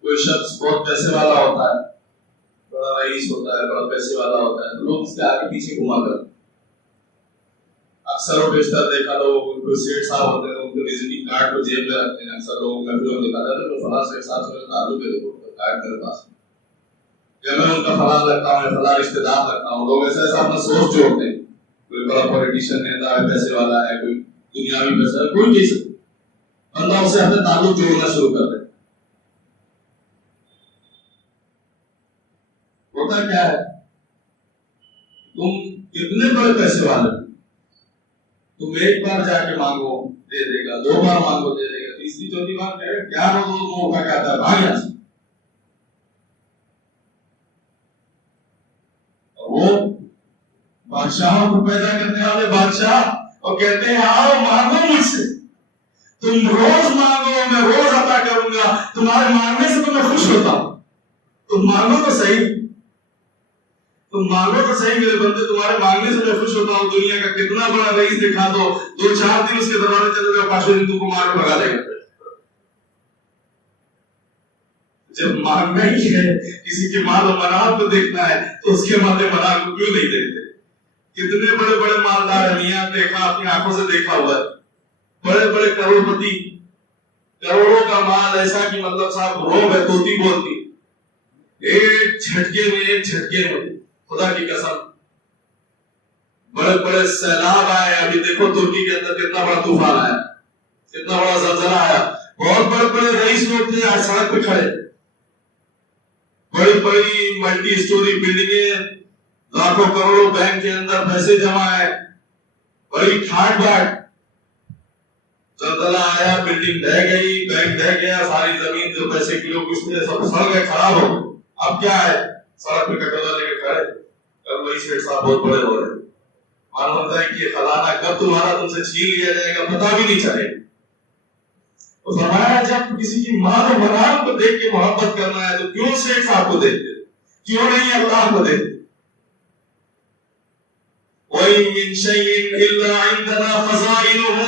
کوئی شخص بہت پیسے والا ہوتا ہے، بڑا رئیس ہوتا ہے، بڑا پیسے والا ہوتا ہے، تو لوگ اس کے آگے پیچھے گھما کر اکثر و بیشتر دیکھا لوگ کوئی سیٹ صاحب ہوتے ہیں، ان کے وزٹنگ کارڈ کو جیب میں رکھتے ہیں. اکثر لوگوں کا بھی دکھا جاتا ہے تو فلاں سیٹ صاحب سے تعلق ہے، دیکھو کارڈ میرے پاس ہے، یا میں ان کا فلاں لگتا ہوں، فلاں رشتے دار لگتا ہوں. لوگ ایسا ایسا اپنا سوچ جوڑتے ہیں، کوئی بڑا پولیٹیشین نیتا ہے، پیسے والا ہے، کوئی دنیاوی پیسہ ہے، کوئی چیز بندہ اسے اپنے تعلق جوڑنا شروع کر دے. ہوتا کیا ہے تم کتنے بڑے پیسے والے، تم ایک بار جا کے مانگو دے دے گا، 2 بار مانگو دے دے گا، تیسری چوتھی بار کہے گا کیا روز موقع کہتا ہے بھاگ یہاں سے۔ وہ بادشاہوں کو پیدا کرنے والے بادشاہ اور کہتے ہیں آؤ مانگو مجھ سے، تم روز مانگو میں روز عطا کروں گا، تمہارے مانگنے سے تو میں خوش ہوتا ہوں، تم مانگو تو صحیح، تم مانگو تو صحیح میرے بندے، تمہارے مانگنے سے میں خوش ہوتا ہوں۔ دنیا کا کتنا بڑا رئیس دکھا دو، 2-4 دن اس کے دروازے چلے گا، 5 دن تم کو مار کے بھگا دے گا۔ جب مانگنا ہی ہے، کسی کے مال و منال کو دیکھنا ہے تو اس کے مال و منال کو کیوں نہیں دیکھتے؟ کتنے بڑے بڑے مالدار ہیں، میاں دیکھا اپنی آنکھوں سے دیکھا ہوا ہے، بڑے بڑے کروڑپتی، کروڑوں کا مال ایسا کہ مطلب صاحب روب ہے توتی بولتی، ایک جھٹکے میں خدا کی قسم بڑے بڑے سیلاب آئے۔ ابھی دیکھو ترکی کے اندر کتنا بڑا طوفان آیا، کتنا بڑا زلزلہ آیا، بہت بڑے بڑے رئیس لوگ تھے آج سڑک پہ کھڑے، بڑی بڑی ملٹی اسٹوری بلڈنگیں، لاکھوں کروڑوں بینک کے اندر پیسے جمع ہے، بڑی ٹھاٹ باٹ، زلزلہ آیا، بلڈنگ ڈہ گئی، بینک ڈہ گیا، ساری زمین جو پیسے کی لوگ اس میں سب سڑ گئے، خراب ہو گئے۔ اب کیا ہے، سڑک پہ کٹورا لے کے کھڑے، کل وہی سیٹ صاحب بہت بڑے ہو رہے ہیں، معلوم ہوتا ہے کہ یہ خزانہ کب تمہارا تم سے چھین لیا جائے گا پتہ بھی نہیں چلے گا۔ تو فرمایا جب کسی کی مال و منال کو دیکھ کے محبت کرنا ہے تو کیوں شیخ صاحب کو دیکھتے، کیوں نہیں اللہ کو دیکھتے؟ وَإِن مِّن شَيْءٍ إِلَّا عِندَنَا خَزَائِنُهُ،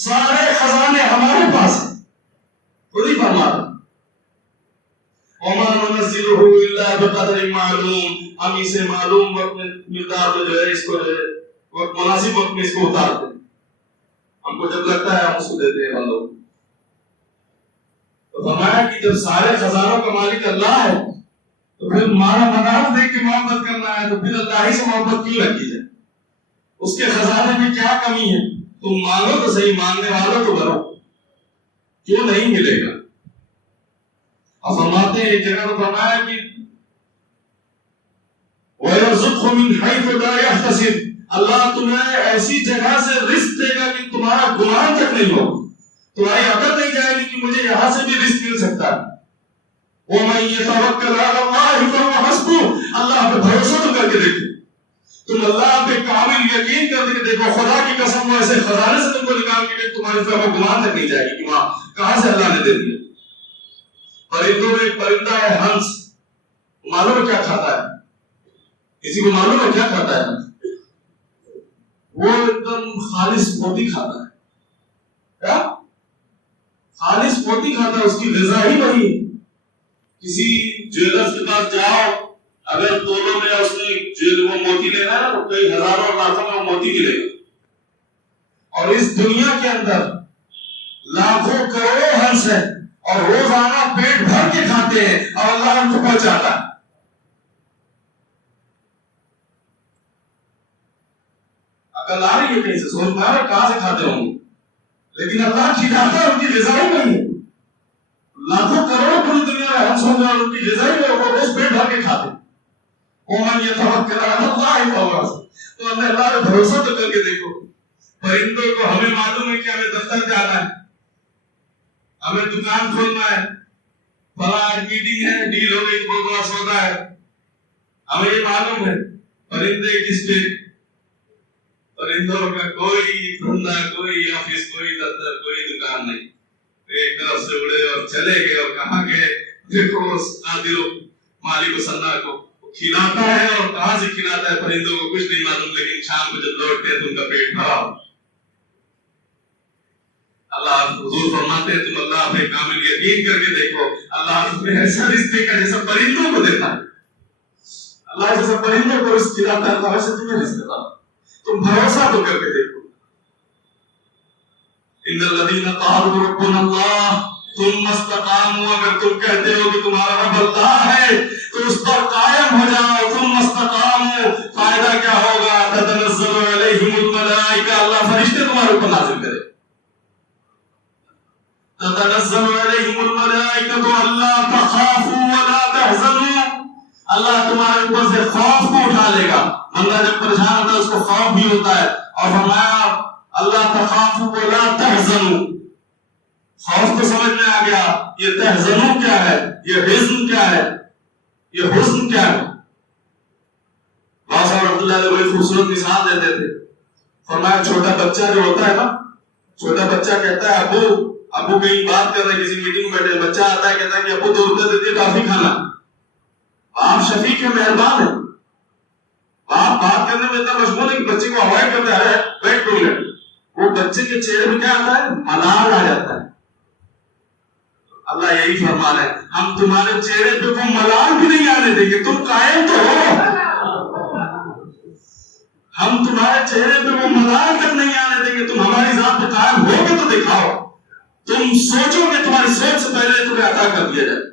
سارے خزانے ہمارے پاس ہیں، خود ہی فرما رہا وَمَا نُنَزِّلُهُ إِلَّا بِقَدْرٍ مَّعْلُومٍ، ہم اسے معلوم وقت میں مقدار جو ہے اس کو جو ہے وقت مناسب وقت میں اس کو اتارتے ہیں، ہم کو جب لگتا ہے ہم اس کو دیتے ہیں بندوں کو۔ تو فرمایا کہ جب سارے خزانوں کا مالک اللہ ہے تو پھر مانا منال دیکھ کے محبت کرنا ہے تو پھر اللہ ہی سے محبت کیوں رکھی جائے؟ اس کے خزانے میں کیا کمی ہے؟ تم مانگو تو صحیح، مانگنے والوں تو بھرو، کیوں نہیں ملے گا؟ اور فرماتے ہیں ایک جگہ تو فرمایا کہ وَيَرْزُقْهُ مِنْ حَيْثُ لَا يَحْتَسِبُ، اللہ تمہیں ایسی جگہ سے رزق دے گا کہ تمہارا گمان تک نہیں ہوگا، تمہاری عقل نہیں جائے گی کہ مجھے یہاں سے بھی رزق مل سکتا ہے۔ وَمَن يَتَوَكَّلْ عَلَى اللَّهِ فَهُوَ حَسْبُهُ، اللہ پہ بھروسہ تو کر کے دیکھو، تم اللہ پہ کامل یقین کر کے دیکھو، خدا کی قسم وہ ایسے خزانے سے تم کو نکال کے تمہاری طرف گمان تک نہیں جائے گی کہ وہاں کہاں سے اللہ نے دے دیا۔ پرندوں میں ایک پرندہ ہے ہنس، معلوم ہے کیا کھاتا ہے؟ کسی کو معلوم ہے کیا کھاتا ہے؟ وہ ایک دم خالص موتی کھاتا ہے۔ کیا؟ خالص موتی کھاتا ہے، اس کی غذا ہی وہی۔ کسی جیولر کے پاس جاؤ، اگر تولوں میں اس نے وہ موتی لینا ہے تو کئی ہزاروں لاکھوں میں موتی ملے گا، اور اس دنیا کے اندر لاکھوں کروڑوں ہنس ہیں اور روزانہ پیٹ بھر کے کھاتے ہیں اور اللہ ان کو پہنچاتا ہے۔ عقل آ رہی ہے کہیں سے؟ سوچ پا رہے کہاں سے کھاتے ہوں گے، لیکن اللہ کھلاتا ہے، ان کی غذا ہی نہیں ہے۔ لاکھوں کروڑوں پوری دنیا میں ہنس ہوں گے اور ان کی غذا ہی نہیں، وہ روز پیٹ بھر کے کھاتے ہیں۔ وَمَن يَتَوَكَّلْ عَلَى اللَّهِ فَهُوَ حَسْبُهُ، تو ہمیں اللہ پہ بھروسہ تو کر کے دیکھو۔ پرندوں کو ہمیں معلوم ہے کہ ہمیں دفتر جانا ہے، ہمیں دکان کھولنا ہے، فلاں میٹنگ ہے، ڈیل ہو گئی، بہت بڑا سودا ہے، ہمیں یہ معلوم ہے۔ پرندے کس پہ؟ پرندوں کا کوئی دھندا، کوئی آفس، کوئی دفتر، کوئی دکان نہیں، ایک طرف سے اڑے اور چلے گئے، اور کہاں گئے دیکھو نادر مالک و صنع کو کھلاتا ہے، اور کہاں سے کھلاتا ہے پرندوں کو کچھ نہیں معلوم، لیکن شام کو جب لوٹتے ہیں تو ان کا پیٹ بھرا ہو۔ اللہ حضور فرماتے ہیں تم اللہ پہ کامل یقین کر کے دیکھو، اللہ تمہیں ایسا رزق دے گا جیسا پرندوں کو دیتا ہے۔ اللہ جیسا پرندوں کو رزق کھلاتا ہے، اللہ ویسے تمہیں رزق دیتا ہے، تم بھروسہ تو کر کے دیکھو۔ ان الذين قالوا ربنا الله ثم استقاموا، اگر تم کہتے ہو کہ تمہارا رب اللہ ہے تو اس پر قائم ہو جاؤ۔ ثم استقاموا، فائدہ کیا ہوگا؟ تتنزل علیہم الملائکہ، اللہ فرشتے تمہارے اوپر نازل کرے۔ تتنزل علیہم الملائکہ الا تخافوا ولا تحزنوا اللہ تمہارے اوپر سے خوف کو اٹھا لے گا. بندہ جب پریشان ہوتا ہے اس کو خوف بھی ہوتا ہے. اور فرمایا اللہ تخافوا ولا تحزنوا. خوف تو سمجھ میں آ گیا, یہ تحزنوا کیا ہے, یہ حزن کیا ہے, یہ حزن کیا ہے. باصاحب رحمۃ اللہ علیہ بڑی خوبصورت مثال دیتے تھے. فرمایا چھوٹا بچہ جو ہوتا ہے نا, چھوٹا بچہ کہتا ہے ابو کہیں بات کر رہے ہیں, کسی میٹنگ میں بیٹھے, بچہ آتا ہے کہتا ہے کہ ابو 2 روپے دیتے ٹافی کھانا. آپ شفیق ہے, مہربان ہے, آپ بات کرنے میں اتنا مشغول ہے کہ بچے کو اوائڈ کرتا ہے, ویٹ 2 منٹ. وہ بچے کے چہرے میں کیا آتا ہے, ملال آ جاتا ہے. اللہ یہی فرما رہے ہیں, ہم تمہارے چہرے پہ وہ ملال بھی نہیں آنے دیں گے, تم قائم تو ہو. ہم تمہارے چہرے پہ وہ ملال تک نہیں آنے دیں گے, تم ہماری ذات پہ قائم ہو گے تو دکھاؤ. تم سوچو کہ تمہاری سوچ سے پہلے تمہیں عطا کر دیا جائے.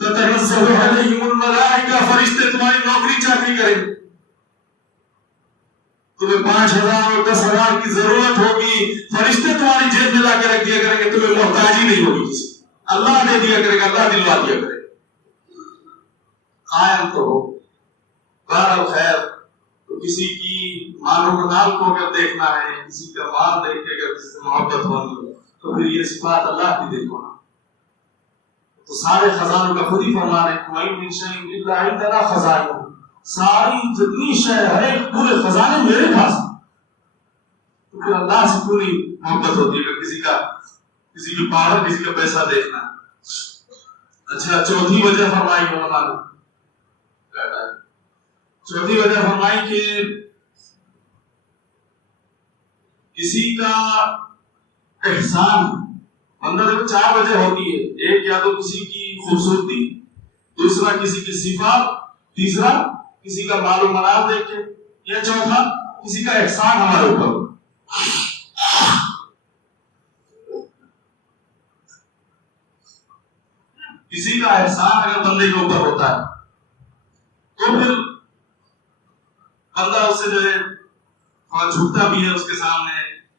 تتنزل علیہم الملائکہ, فرشتے تمہاری نوکری چاکری کریں گے. تمہیں 5,000 اور 10,000 کی ضرورت ہوگی, فرشتے تمہاری جیب میں لا کے رکھ دیا کریں گے, تمہیں محتاجی نہیں ہوگی کسی. اللہ دے دیا کرے گا, اللہ دلوا دیا کرے گا. قائم تو ہو. بہرحال خیر, تو کسی کی مال و مال کو اگر دیکھنا ہے, کسی کا مال دیکھ کے اگر کسی سے محبت ہونی تو پھر یہ صفات اللہ کی دیکھو نا. تو سارے خزانوں کا خود ہی فرما رہے ہیں, وَإِن مِّن شَيْءٍ إِلَّا عِندَنَا خَزَائِنُهُ. ساری جتنی شے ہے پورے خزانے میرے پاس. تو پھر اللہ سے پوری محبت ہوتی ہے. کسی کی پاور, کسی کا پیسہ دیکھنا. اچھا, چوتھی وجہ فرمائی علماء نے, چوتھی وجہ فرمائی کہ کسی کا احسان, بندہ دیکھو 4 وجہ ہوتی ہے. ایک یا تو کسی کی خوبصورتی, دوسرا کسی کی صفات, تیسرا کسی کا مال و منال دیکھ کے, یا چوتھا کسی کا احسان ہمارے اوپر. کسی کا احسان اگر بندے کے اوپر ہوتا ہے تو پھر بندہ اس سے جو ہے تھوڑا جھکتا بھی ہے, اس کے سامنے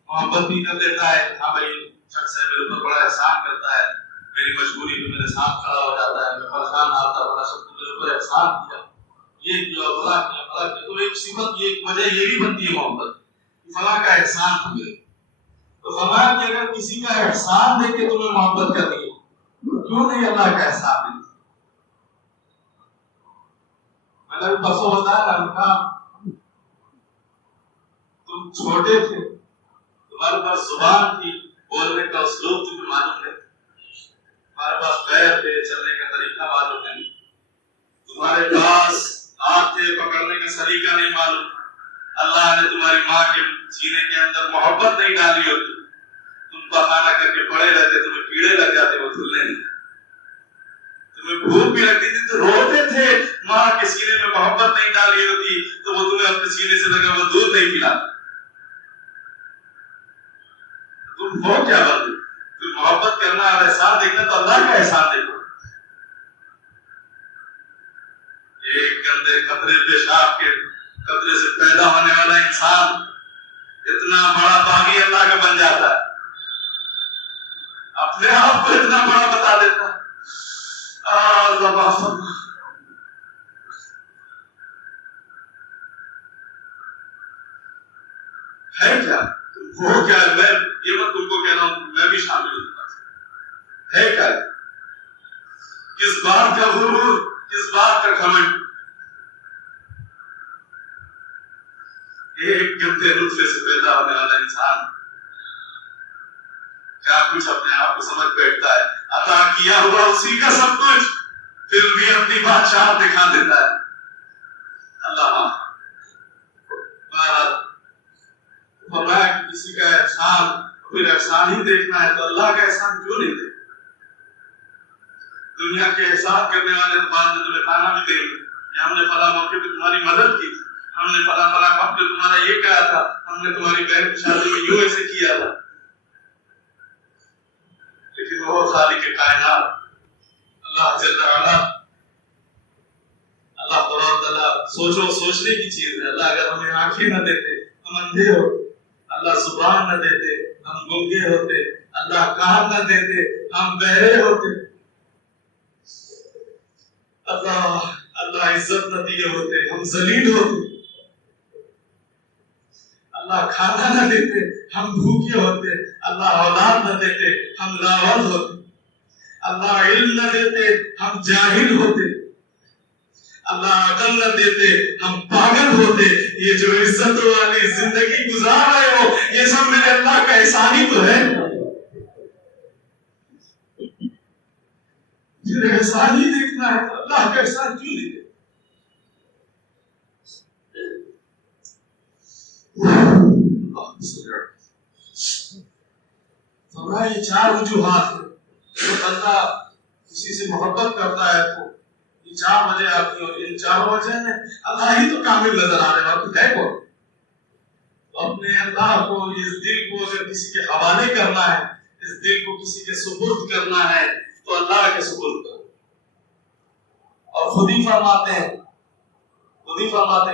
محبت بھی کر لیتا ہے. ہاں بھائی شخص ہے, میرے اوپر بڑا احسان کرتا ہے, میری مجبوری میں میرے ساتھ کھڑا ہو جاتا ہے, میں پریشان آتا ہے, بڑا شخص میرے اوپر احسان کیا, یہ کیا, فلاں کیا, فلاں کیا. تو ایک صفت, ایک وجہ یہ بھی بنتی ہے محبت, فلاں کا احسان تھا میرے. تو فرمایا کہ اگر کسی کا احسان دیکھ کے تمہیں محبت کرنی ہے, کیوں نہیں اللہ کا احسان نہیں. میں نے پرسوں بتایا نا, تم چھوٹے تھے, تمہارے پاس زبان تھی, بولنے کا اسلوب تمہیں معلوم نہیں, تمہارے پاس پیر تھے, چلنے کا طریقہ معلوم نہیں, تمہارے پاس ہاتھ تھے, پکڑنے کا سلیقہ نہیں معلوم. اللہ نے تمہاری ماں کے سینے کے اندر محبت نہیں ڈالی ہوتی, تم پخانہ کر کے پڑے رہتے, تمہیں کیڑے لگ جاتے, وہ دھلنے نہیں. تمہیں بھوک بھی لگتی تھی تو روتے تھے, ماں کے سینے میں محبت نہیں ڈالی ہوتی تو وہ تمہیں اپنے سینے سے لگا وہ دودھ نہیں پلاتی. تم ہو کیا بندے, تم محبت کرنا اور احسان دیکھنا تو اللہ کا احسان دیکھو. ایک گندے قطرے پیشاب کے قطرے سے پیدا ہونے والا انسان اتنا بڑا باغی اللہ کا بن جاتا ہے, اپنے آپ کو اتنا بڑا بتا دیتا ہے. ہے کیا وہ کیا ہے, میں یہ مت تم کو کہہ رہا ہوں, میں بھی شامل ہوں. ہے کیا, کس بات کا غرور, کس بات کا گھمنڈ. ایک گندے نطفے سے پیدا ہونے والا انسان کیا کچھ اپنے آپ کو سمجھ بیٹھتا ہے, عطا کیا ہوا اسی کا سب کچھ, پھر بھی اپنی بادشاہ دکھا دیتا ہے. اللہ فرمایا کہ کسی کا احسان, پھر احسان ہی دیکھنا ہے تو اللہ کا احسان کیوں نہیں دیکھنا. دنیا کے احسان کرنے والے تو بعد میں تمہیں کھانا بھی دیں گے کہ ہم نے فلاں موقع پہ تمہاری مدد کی, ہم نے فلاں وقت پہ تمہارا یہ کہا تھا, ہم نے تمہاری بہن کی شادی میں یوں ایسے کیا تھا. لیکن وہ خالق کائنات اللہ جل وعلا, اللہ تعالیٰ سوچنے کی چیز ہے. اللہ اگر ہمیں آنکھیں نہ دیتے ہم اندھے ہوتے, اللہ زبان نہ دیتے ہم گنگے ہوتے, اللہ کان نہ دیتے ہم بہرے ہوتے. اللہ عزت نہ دیے ہوتے ہم ذلیل ہوتے، اللہ کھانا نہ دیتے ہم بھوکے ہوتے، اللہ اولاد نہ دیتے ہم لاول ہوتے، اللہ علم نہ دیتے ہم جاہل ہوتے، اللہ عقل نہ دیتے ہم پاگل ہوتے۔ یہ جو عزت والی زندگی گزار رہے ہو یہ سب میرے اللہ کا احسان ہی تو ہے، پھر احسان ہی دیکھنا ہے تو اللہ کا احسان کیوں نہیں دیکھنا؟ یہ چار وجوہات ہیں، جو بندہ کسی سے محبت کرتا ہے تو یہ چار وجہ آتی ہیں، اور ان چاروں وجہ میں اللہ ہی تو کامل نظر آ رہے ہیں، اور ہے کون؟ اپنے اللہ کو، اس دل کو اگر کسی کے حوالے کرنا ہے، اس دل کو کسی کے سپرد کرنا ہے تو اللہ کے سپرد کرو۔ اور خود ہی فرماتے ہیں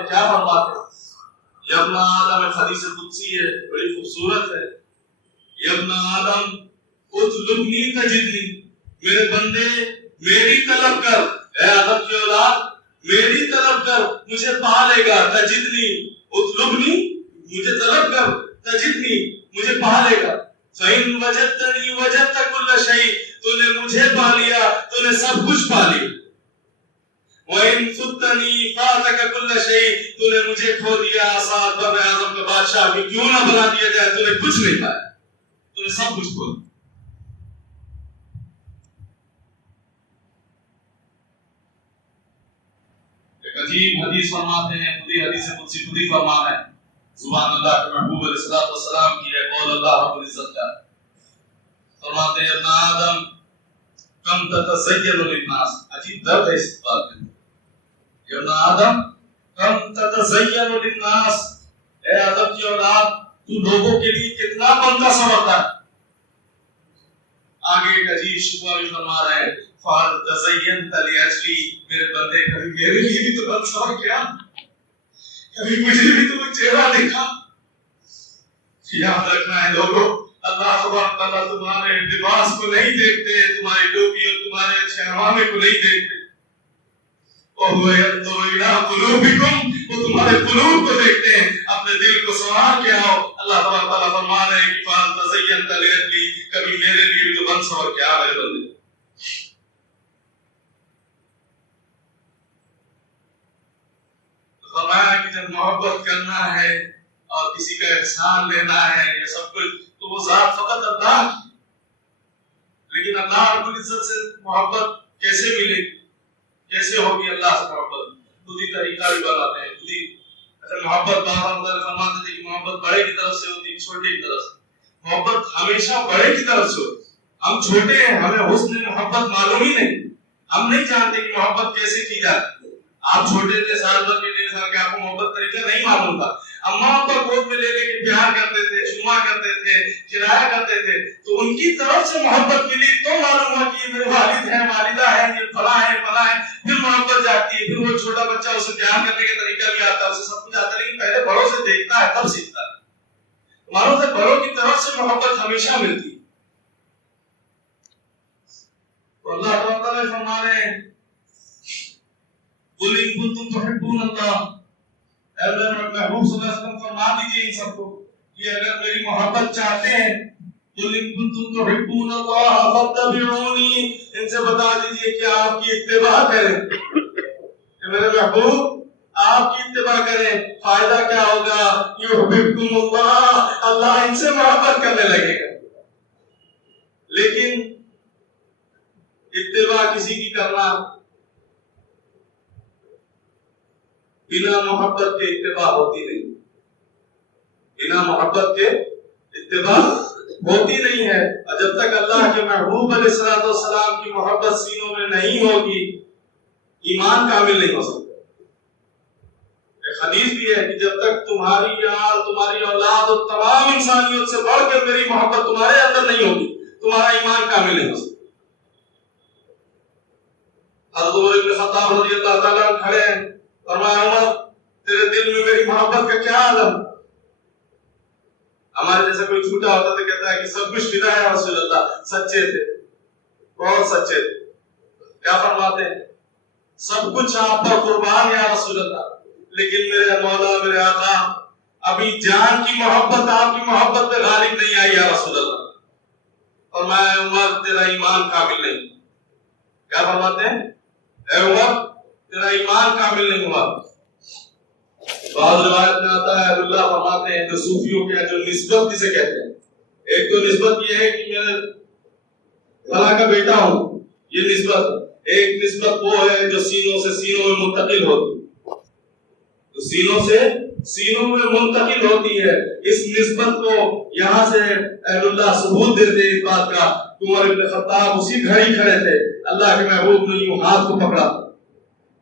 کیا فرماتے ہیں؟ یبن آدم، حدیث قدسی ہے، بڑی خوبصورت ہے، یبن آدم اطلبنی تجدنی، میرے بندے میری طلب کر، اے آدم کی اولاد میری طلب کر مجھے پا لے گا، تجدنی اطلبنی، مجھے طلب کر، تجدنی مجھے پا لے گا، فإن وجدتنی وجدت کل شیء، تو نے مجھے پا لیا تو نے سب کچھ پا لیا، وَإِن فُتَّنِي فَاتَكَ كُلَّ شَيْءٍ، تو نے مجھے کھو دیا، ساتھ بر اعظم کا بادشاہ بھی کیوں نہ بنا دیا جائے، تو نے کچھ نہیں پایا، تو نے سب کچھ کھو دیا۔ ایک عجیب حدیث فرماتے ہیں، خود ہی حدیث قدسی خود ہی فرما ہے، سبحان اللہ کے محبوب علیہ الصلوۃ والسلام کی ہے قول اللہ رب العزت کا، فرماتے ہیں ابن آدم کم تتزین للناس، عجیب درد ہے اس بات میں، ابن آدم کم تتزین للناس، اے آدم کی اولاد تو لوگوں کے لیے کتنا بنتا سمجھتا ہے۔ آگے ایک عجیب شکوہ بھی فرما رہے ہیں، فَهَلْ تَزَيَّنْتَ لِأَجْلِي، میرے بندے کبھی میرے لیے بھی تو بن سمجھ کیا، کبھی مجھے بھی تو چہرہ دیکھا۔ یاد رکھنا ہے لوگوں، اللہ سبحانہ تعالیٰ تمہارے لباس کو نہیں دیکھتے، تمہاری ٹوپی اور تمہارے شہروانے کو نہیں دیکھتے، وَهُوَ يَنْظُرُ إِلَىٰ قُلُوبِكُمْ، وہ تمہارے قلوب کو دیکھتے ہیں، اپنے دل کو سنوار کے آؤ۔ اللہ تبارک تعالیٰ فرما رہے ہیں کہ فَهَلْ تَزَيَّنْتَ لِأَجْلِي، کبھی میرے لیے بھی تو بن سنور کے آ میرے بندے۔ فرمایا کہ جب محبت کرنا ہے اور کسی کا احسان لینا ہے یہ سب کچھ تو وہ ذات فقط اللہ کی، لیکن اللہ رب العزت سے محبت کیسے ملے گی، کیسے ہوگی اللہ سے محبت؟ خود ہی طریقہ بھی بتاتے ہیں، خود ہی محبت فرماتے تھے کہ محبت بڑے کی طرف سے ہوتی ہے چھوٹے کی طرف سے، محبت ہمیشہ بڑے کی طرف سے ہوتی ہے۔ ہم چھوٹے ہیں، ہمیں حسن محبت معلوم ہی نہیں، ہم نہیں جانتے کہ محبت کیسے کی جاتی ہے۔ آپ چھوٹے تھے، سال بھر کے 1.5 سال کے، آپ کو محبت طریقہ نہیں معلوم تھا، اماں ابا گود میں لے لے کے پیار کرتے تھے، چوما کرتے تھے، کھلایا کرتے تھے، تو ان کی طرف سے محبت ملی تو معلوم ہوا کہ یہ میرے والد ہیں، والدہ ہیں، یہ فلاں ہیں، فلاں ہیں، پھر محبت جاتی ہے، پھر وہ چھوٹا بچہ اسے پیار کرنے کا طریقہ بھی آتا ہے، اسے سب کچھ آتا ہے، لیکن پہلے بڑوں سے دیکھتا ہے تب سیکھتا ہے۔ معلوم ہے بڑوں کی طرف سے محبت ہمیشہ ملتی ہے۔ تو اللہ تعالیٰ فرما رہے ہیں قُلْ إِن كُنتُمْ تُحِبُّونَ اللَّهَ، اے میرے محبوب صلی اللہ علیہ وسلم فرما دیجئے ان سب کو کہ اگر میری محبت چاہتے ہیں، قُلْ إِن كُنتُمْ تُحِبُّونَ اللَّهَ فَاتَّبِعُونِي، ان سے بتا دیجئے کہ آپ کی اتباع کریں، کہ میرے محبوب آپ کی اتباع کریں، فائدہ کیا ہوگا؟ يُحْبِبْكُمُ اللَّهُ، اللہ ان سے محبت کرنے لگے گا۔ لیکن اتباع کسی کی کرنا بنا محبت کے اتباع ہوتی نہیں، بنا محبت کے اتباع ہوتی نہیں ہے، اور جب تک اللہ کے محبوب علیہ الصلوۃ والسلام کی محبت سینوں میں نہیں ہوگی ایمان کامل نہیں ہو سکتا۔ ایک حدیث بھی ہے کہ جب تک تمہاری یار، تمہاری اولاد اور تمام انسانیت سے بڑھ کر میری محبت تمہارے اندر نہیں ہوگی تمہارا ایمان کامل نہیں ہو سکتا۔ حضرت عمر بن خطاب رضی اللہ تعالیٰ عنہ کھڑے ہیں، فرمایا عمر تیرے دل میں میری محبت کا کیا عالم؟ ہمارے جیسا کوئی جھوٹا ہوتا تو کہتا ہے کہ سب کچھ فدا ہے رسول اللہ، سچے تھے، بہت سچے تھے۔ کیا فرماتے ہیں سب کچھ آپ پر قربان یا رسول اللہ، لیکن میرے مولا میرے آقا ابھی جان کی محبت آپ کی محبت پہ غالب نہیں آئی یا رسول اللہ۔ اور میں عمر تیرا ایمان کامل نہیں، کیا فرماتے ہیں؟ اے عمر تیرا ایمان کامل نہیں ہوا۔ بعض روایت میں آتا ہے اللہ فرماتے ہیں جو صوفیوں کے جو نسبت جسے کہتے ہیں، ایک تو نسبت یہ ہے کہ میں فلاں کا بیٹا ہوں، یہ نسبت، ایک نسبت وہ ہے جو سینوں سے سینوں میں منتقل ہوتی ہے، جو سینوں سے سینوں میں منتقل ہوتی ہے۔ اس نسبت کو یہاں سے اہل اللہ ثبوت دیتے اس بات کا، عمر ابن خطاب اسی گھڑی کھڑے تھے، اللہ کے محبوب نے یوں ہاتھ کو پکڑا،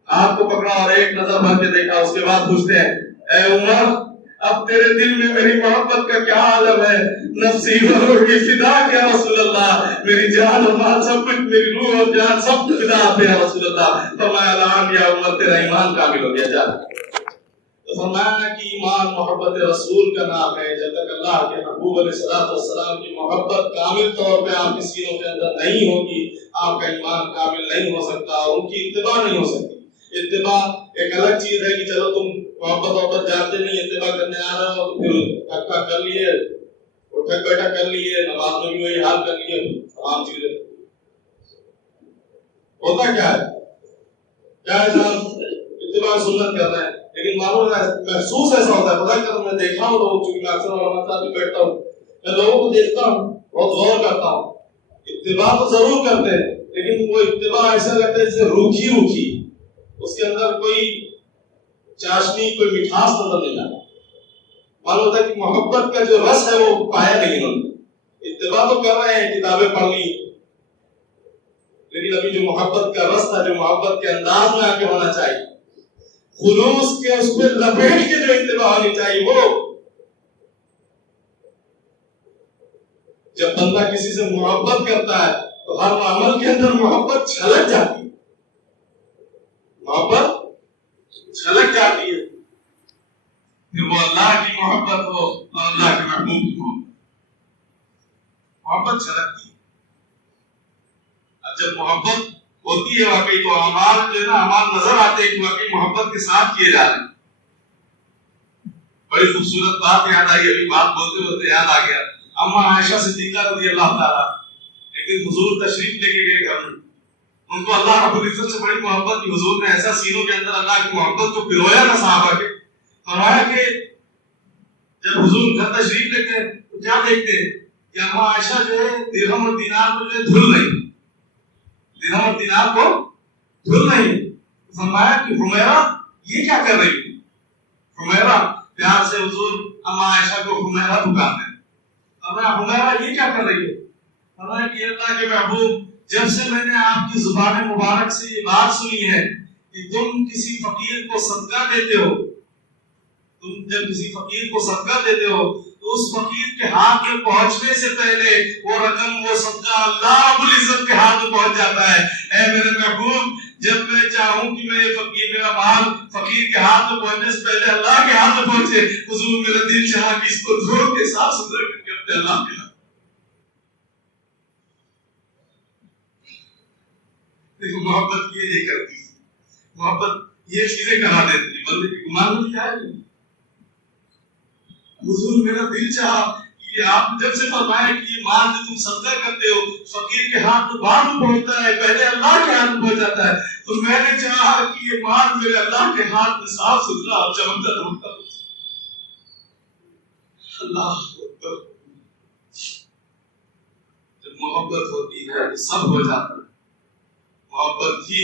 ہاتھ کو پکڑا اور ایک نظر بھر کے دیکھا، اس کے بعد پوچھتے ہیں اے عمر اب تیرے دل میں میری محبت کا کیا عالم ہے؟ نفسی و روحی فدا کیا رسول اللہ، میری جان اور مال سب کچھ، میری روح اور جان سب کچھ فدا پہ ہے رسول اللہ۔ فرمایا الان یا عمر تیرا ایمان کامل ہو گیا، جا۔ تو فرمایا کہ ایمان محبت رسول کا نام ہے، جب تک اللہ کے محبوب علیہ السلام کی محبت کامل طور پہ آپ کے سینوں کے اندر نہیں ہوگی، آپ کا ایمان کامل نہیں ہو سکتا اور ان کی اتباع نہیں ہو سکتی۔ اتباع ایک الگ چیز ہے کہ چلو تم محبت جانتے نہیں، اتباع کرنے آ رہے ہو تو پھر ٹھکا کر لیے، اٹھک بیٹھا کر لیے، نماز میں بھی وہی حال کر لیے، تمام چیزیں ہوتا کیا ہے؟ کیا ہے صاحب اتباع سنت کر رہے ہیں، لیکن معلوم ہے محسوس ایسا ہوتا ہے، خدا کر میں دیکھا ہوں لوگ، چونکہ میں اکثر علماء صاحب بھی بیٹھتا ہوں، میں لوگوں کو دیکھتا ہوں، بہت غور کرتا ہوں، اتباع تو ضرور کرتے ہیں لیکن وہ اتباع ایسا لگتا ہے جیسے روکھی روکھی، اس کے اندر کوئی چاشنی کوئی مٹھاس نظر نہیں آتا، معلوم ہوتا ہے کہ محبت کا جو رس ہے وہ پایا نہیں انہوں نے۔ اتباع تو کر رہے ہیں، کتابیں پڑھ لی، لیکن ابھی جو محبت کا رس تھا، جو محبت کے انداز میں آ کے ہونا چاہیے، خلوص کے اس پہ لپیٹ کے جو اتباع ہونی چاہیے، وہ جب بندہ کسی سے محبت کرتا ہے تو ہر عمل کے اندر محبت چھلک جاتی ہے، محبت چھلک جاتی ہے، پھر وہ اللہ کی محبت ہو اور اللہ کے محبوب کی ہو، محبت چھلکتی ہے۔ اب جب محبت ہوتی ہے واقعی تو اعمال جو ہے نا، اعمال نظر آتے ہیں کہ واقعی محبت کے ساتھ کیے جا رہے ہیں۔ بڑی خوبصورت بات یاد آئی، ابھی بات بولتے ہوتے یاد آ گیا، اما عائشہ صدیقہ رضی اللہ تعالیٰ ایک دن حضور تشریف لے کے گئے گھر میں، ان کو اللہ رب العزت سے بڑی محبت کی، حضور نے ایسا سینوں کے اندر اللہ کی محبت کو پرویا تھا صحابہ کے، فرمایا کہ جب حضور گھر تشریف لے کے تو کیا دیکھتے کہ اما عائشہ جو ہے درہم اور دینار کو جو ہے دھل رہی، درہم اور دینار کو دھل رہی، فرمایا کہ حمیرہ یہ کیا کر رہی ہے؟ حمیرہ، پیار سے حضور اما عائشہ کو حمیرہ پکارتے ہیں، فرمایا حمیرہ یہ کیا کر رہی ہے؟ فرمایا کہ اللہ کے محبوب جب سے میں نے آپ کی زبان مبارک سے یہ بات سنی ہے کہ تم کسی فقیر کو صدقہ دیتے ہو، تم جب کسی فقیر کو صدقہ دیتے ہو تو اس فقیر کے ہاتھ میں پہنچنے سے پہلے وہ رقم، وہ صدقہ اللہ رب العزت کے ہاتھ میں پہنچ جاتا ہے۔ اے میرے محبوب جب میں چاہوں کہ میں یہ فقیر، میرا مال فقیر کے ہاتھ میں پہنچنے سے پہلے اللہ کے ہاتھ میں پہنچے، حضور میرا دل چاہا کہ اس کو دھو کے صاف ستھرا کر کے اپنے اللہ کے ہاتھ، لیکن محبت یہ کرتی ہے، محبت یہ چیزیں کرا دیتی ہے، بندے کی گمان نہیں آئے۔ حضور میرا دل چاہا کہ آپ جب سے فرمایا کہ یہ مال جو تم صدقہ کرتے ہو فقیر کے ہاتھ تو بعد میں پہنچتا ہے، پہلے اللہ کے ہاتھ میں پہنچ جاتا ہے، تو میں نے چاہا کہ یہ مال میرے اللہ کے ہاتھ میں صاف ستھرا اور چمکتا دمکتا ہو۔ اللہ جب محبت ہوتی ہے تو سب ہو جاتا ہے، محبت ہی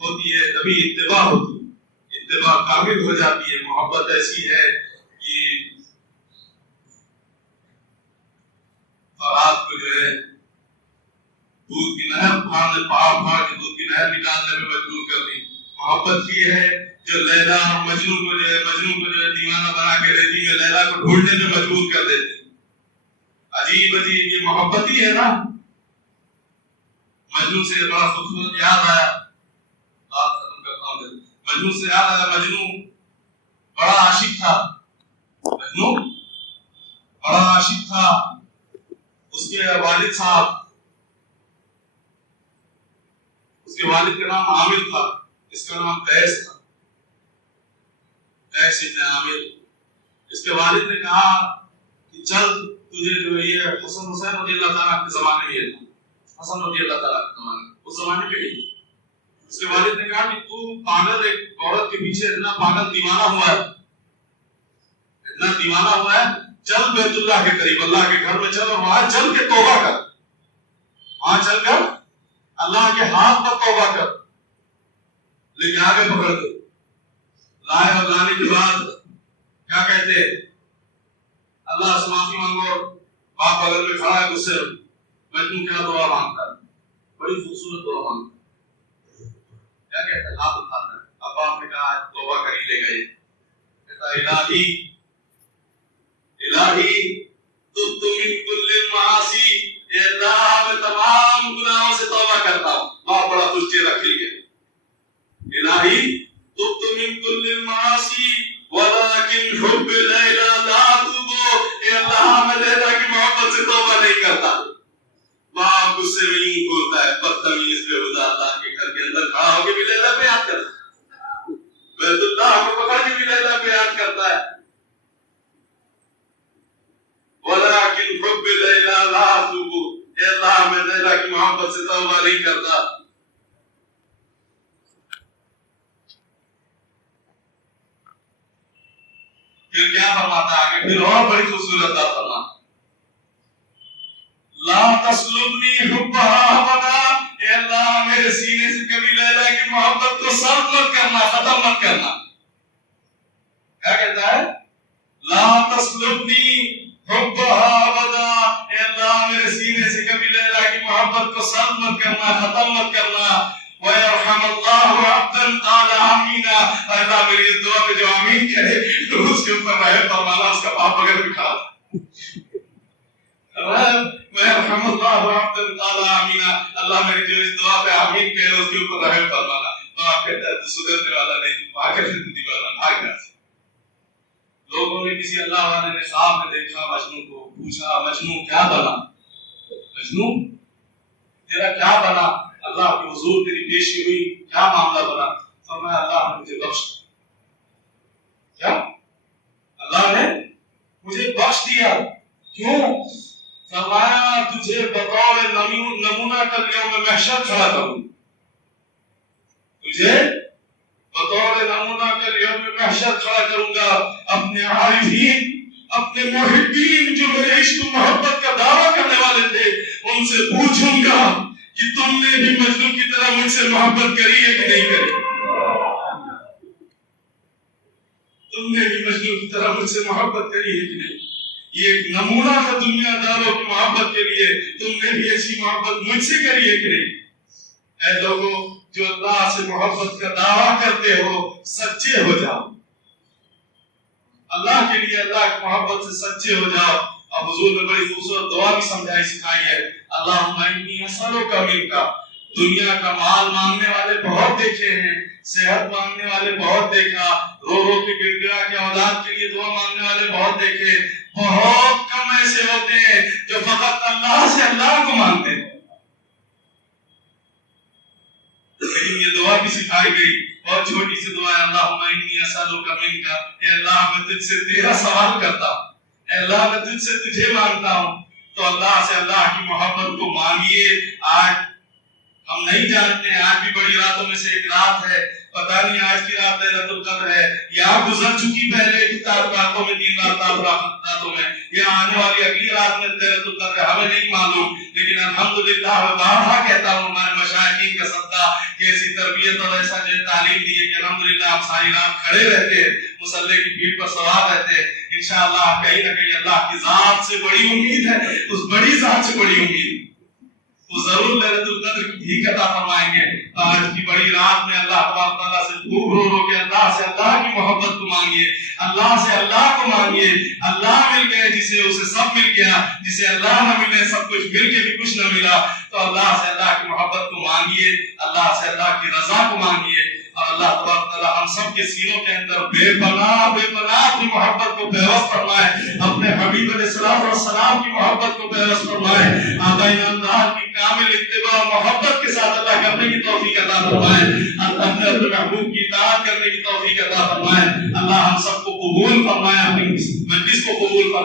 ہوتی ہے تبھی اتباع ہوتی ہے، اتباع کامل ہو جاتی ہے۔ محبت ایسی ہے کہ رات کو جو ہے دودھ کی نہر پھاڑ کے دودھ کی نہر نکالنے میں مجبور کر دی۔ محبت ہی ہے جو لیلا اور مجنون کو جو ہے دیوانہ بنا کے ریتی میں لیلا کو ڈھونڈنے میں مجبور کر دیتی۔ عجیب عجیب یہ محبت ہی ہے نا۔ مجنون سے بڑا خوبصورت یاد آیا، بات ختم کرتا ہوں، مجنون سے یاد آیا، مجنون بڑا عاشق تھا، مجنون بڑا عاشق تھا، اس کے والد صاحب، اس کے والد کا نام عامر تھا، اس کا نام قیس تھا، قیس ابن عامر۔ اس کے والد نے کہا کہ چل تجھے جو یہ حسن حسین رضی اللہ تعالیٰ کے زمانے میں تھا، حسن رضی اللہ تعالیٰ کے زمانے میں، اس زمانے میں ہی اس کے والد نے کہا کہ تو پاگل ایک عورت کے پیچھے اتنا پاگل دیوانہ ہوا ہے، اتنا دیوانہ ہوا ہے، چل بیت اللہ کے قریب، اللہ کے گھر میں چل اور وہاں چل کے توبہ کر، وہاں چل کر اللہ کے ہاتھ پر توبہ کر، لیکن آگے پکڑ کے لائے اور لانے کے بعد کیا کہتے ہیں، اللہ سے معافی مانگو، باپ بغل میں کھڑا ہے غصے میں، مجنون کیا دعا مانگتا ہے، بڑی خوبصورت دعا مانگتا ہے، کیا کہتا ہے، ہاتھ اٹھاتا ہے، اب باپ نے کہا توبہ کر ہی لے گا، یہ کہتا ہے الہی الہی تبت من کل المعاصی، اے اللہ میں تمام گناہوں سے توبہ کرتا ہوں۔ باپ بڑا خوش چہرہ کھل گیا، الہی تبت من کل المعاصی ولكن حب لیلا لا توبو، اے اللہ میں لیلا کی محبت سے توبہ نہیں کرتا۔ باپ غصے میں یوں بولتا ہے، بدتمیز بے ہدا، اللہ کے گھر کے اندر کھڑا ہو کے بھی لیلا پہ یاد کرتا ہے، بیت اللہ کو پکڑ کے بھی لیلا پہ یاد کرتا ہے، ولیکن حب لیلا لا توبو، اے اللہ میں لیلا کی محبت سے توبہ نہیں کرتا۔ پھر کیا فرماتا ہے آگے، پھر اور بڑی خوبصورت بات فرماتا، لا تسلبنی حبها ابدا، اے اللہ میرے سینے سے کبھی لیلا کی محبت کو سلب مت کرنا، ختم مت کرنا۔ کیا کہتا ہے، لا تسلبنی حبها ابدا، اے اللہ میرے سینے سے کبھی لیلا کی محبت کو سلب مت کرنا، ختم مت کرنا۔ وَيَرْحَمَ اللَّهُ عَبْدًا قَالَ آمِينَ، اللہ میری اس دعا پہ جو آمین کہے تو اس کے اوپر رحم فرمانا، اس کا باپ بغیر بھی کھڑا وَيَرْحَمَ اللَّهُ عَبْدًا قَالَ آمِينَ، اللہ میری جو اس دعا پہ آمین کہے اس کے اوپر رحم فرمانا۔ تو آپ کہتا ہے تو سدھرنے والا نہیں، پاگل دیوانہ بھاگ گیا۔ لوگوں نے کسی اللہ والے نے خواب میں دیکھا مجنون کو، پوچھا مجنون کیا بنا، مجنون تیرا کیا بنا، اللہ کے حضور تیری پیشی ہوئی، کیا معاملہ بنا؟ فرمایا اللہ نے مجھے بخش دیا۔ کیا؟ اللہ نے مجھے بخش دیا، کیوں؟ فرمایا تجھے بطور نمونہ کر کے میں محشر کھڑا کروں، تجھے بطور نمونہ کر کے میں محشر کھڑا کروں گا، اپنے عارفین، اپنے محبین جو میرے عشق و محبت کا دعویٰ کرنے والے تھے، ان سے پوچھوں گا کہ تم نے بھی مجنون کی طرح مجھ سے محبت کری ہے کہ نہیں کری؟ تم نے بھی مجنون کی طرح مجھ سے محبت کری ہے کہ نہیں؟ یہ ایک نمونہ تھا دنیا داروں کی محبت کے لیے، تم نے بھی ایسی محبت مجھ سے کری ہے کہ نہیں؟ اے لوگوں جو اللہ سے محبت کا دعویٰ کرتے ہو، سچے ہو جاؤ، اللہ کے لیے اللہ کی محبت سے سچے ہو جاؤ۔ اب حضور نے بڑی خوبصورت دعا بھی سمجھائی سکھائی ہے، اللہم انی اسألک منک، دنیا کا مال مانگنے والے بہت دیکھے ہیں، صحت مانگنے والے بہت دیکھا، رو رو کے گڑ گڑا کے اولاد کے لیے دعا مانگنے والے بہت دیکھے، بہت کم ایسے ہوتے ہیں جو فقط اللہ سے اللہ کو مانگتے ہیں۔ لیکن یہ دعا بھی سکھائی گئی، بہت چھوٹی سی دعا ہے، اللہم انی اسألک منک، اے اللہ میں تجھ سے تیرا سوال کرتا ہوں، اے اللہ میں تجھ سے تجھے مانگتا ہوں۔ تو اللہ سے اللہ کی محبت کو مانگیے۔ آج ہم نہیں جانتے ہیں، آج بھی بڑی راتوں میں سے ایک رات ہے، پتہ نہیں آج کی رات لیلۃ القدر ہے یا گزر چکی پہلے کی راتوں میں، 3 راتوں میں، یا آنے والی اگلی رات میں لیلۃ القدر ہے، ہمیں نہیں معلوم۔ لیکن الحمدللہ میں بارہا کہتا ہوں ہمارے مشائخین کا صدقہ کہ ایسی تربیت اور ایسا جو تعلیم دی ہے کہ الحمدللہ ہم ساری رات کھڑے رہتے ہیں، مصلی کی بھیڑ پر سوار رہتے ہیں۔ انشاءاللہ کہیں نہ کہیں اللہ کی ذات سے بڑی امید ہے، اس بڑی ذات سے بڑی امید وہ ضرور لیلۃ القدر کی بھی عطا فرمائیں گے۔ آج کی بڑی رات میں اللہ تبارک تعالیٰ سے خوب رو رو کے اللہ سے اللہ کی محبت کو مانگیے، اللہ سے اللہ کو مانگیے۔ اللہ مل گئے جسے اسے سب مل گیا، جسے اللہ نہ ملے سب کچھ مل کے بھی کچھ نہ ملا۔ تو اللہ سے اللہ کی محبت کو مانگیے، اللہ سے اللہ کی رضا کو مانگیے، اور اللہ تبارک تعالیٰ ہم سب کے سینوں کے اندر بے پناہ اپنی محبت کو پیوست فرمائے، اپنے حبیب علیہ السلام کی محبت کو پیوست فرمائے، آقا انعامدار کی کامل اتباع محبت کے ساتھ اللہ کرنے کی توفیق عطا فرمائے۔ اپنے اپنے محبوب کی اطاعت کرنے کی توفیق عطا فرمائے. اللہ ہم سب کو قبول فرمائے, اپنی مجلس کو قبول فرمائے.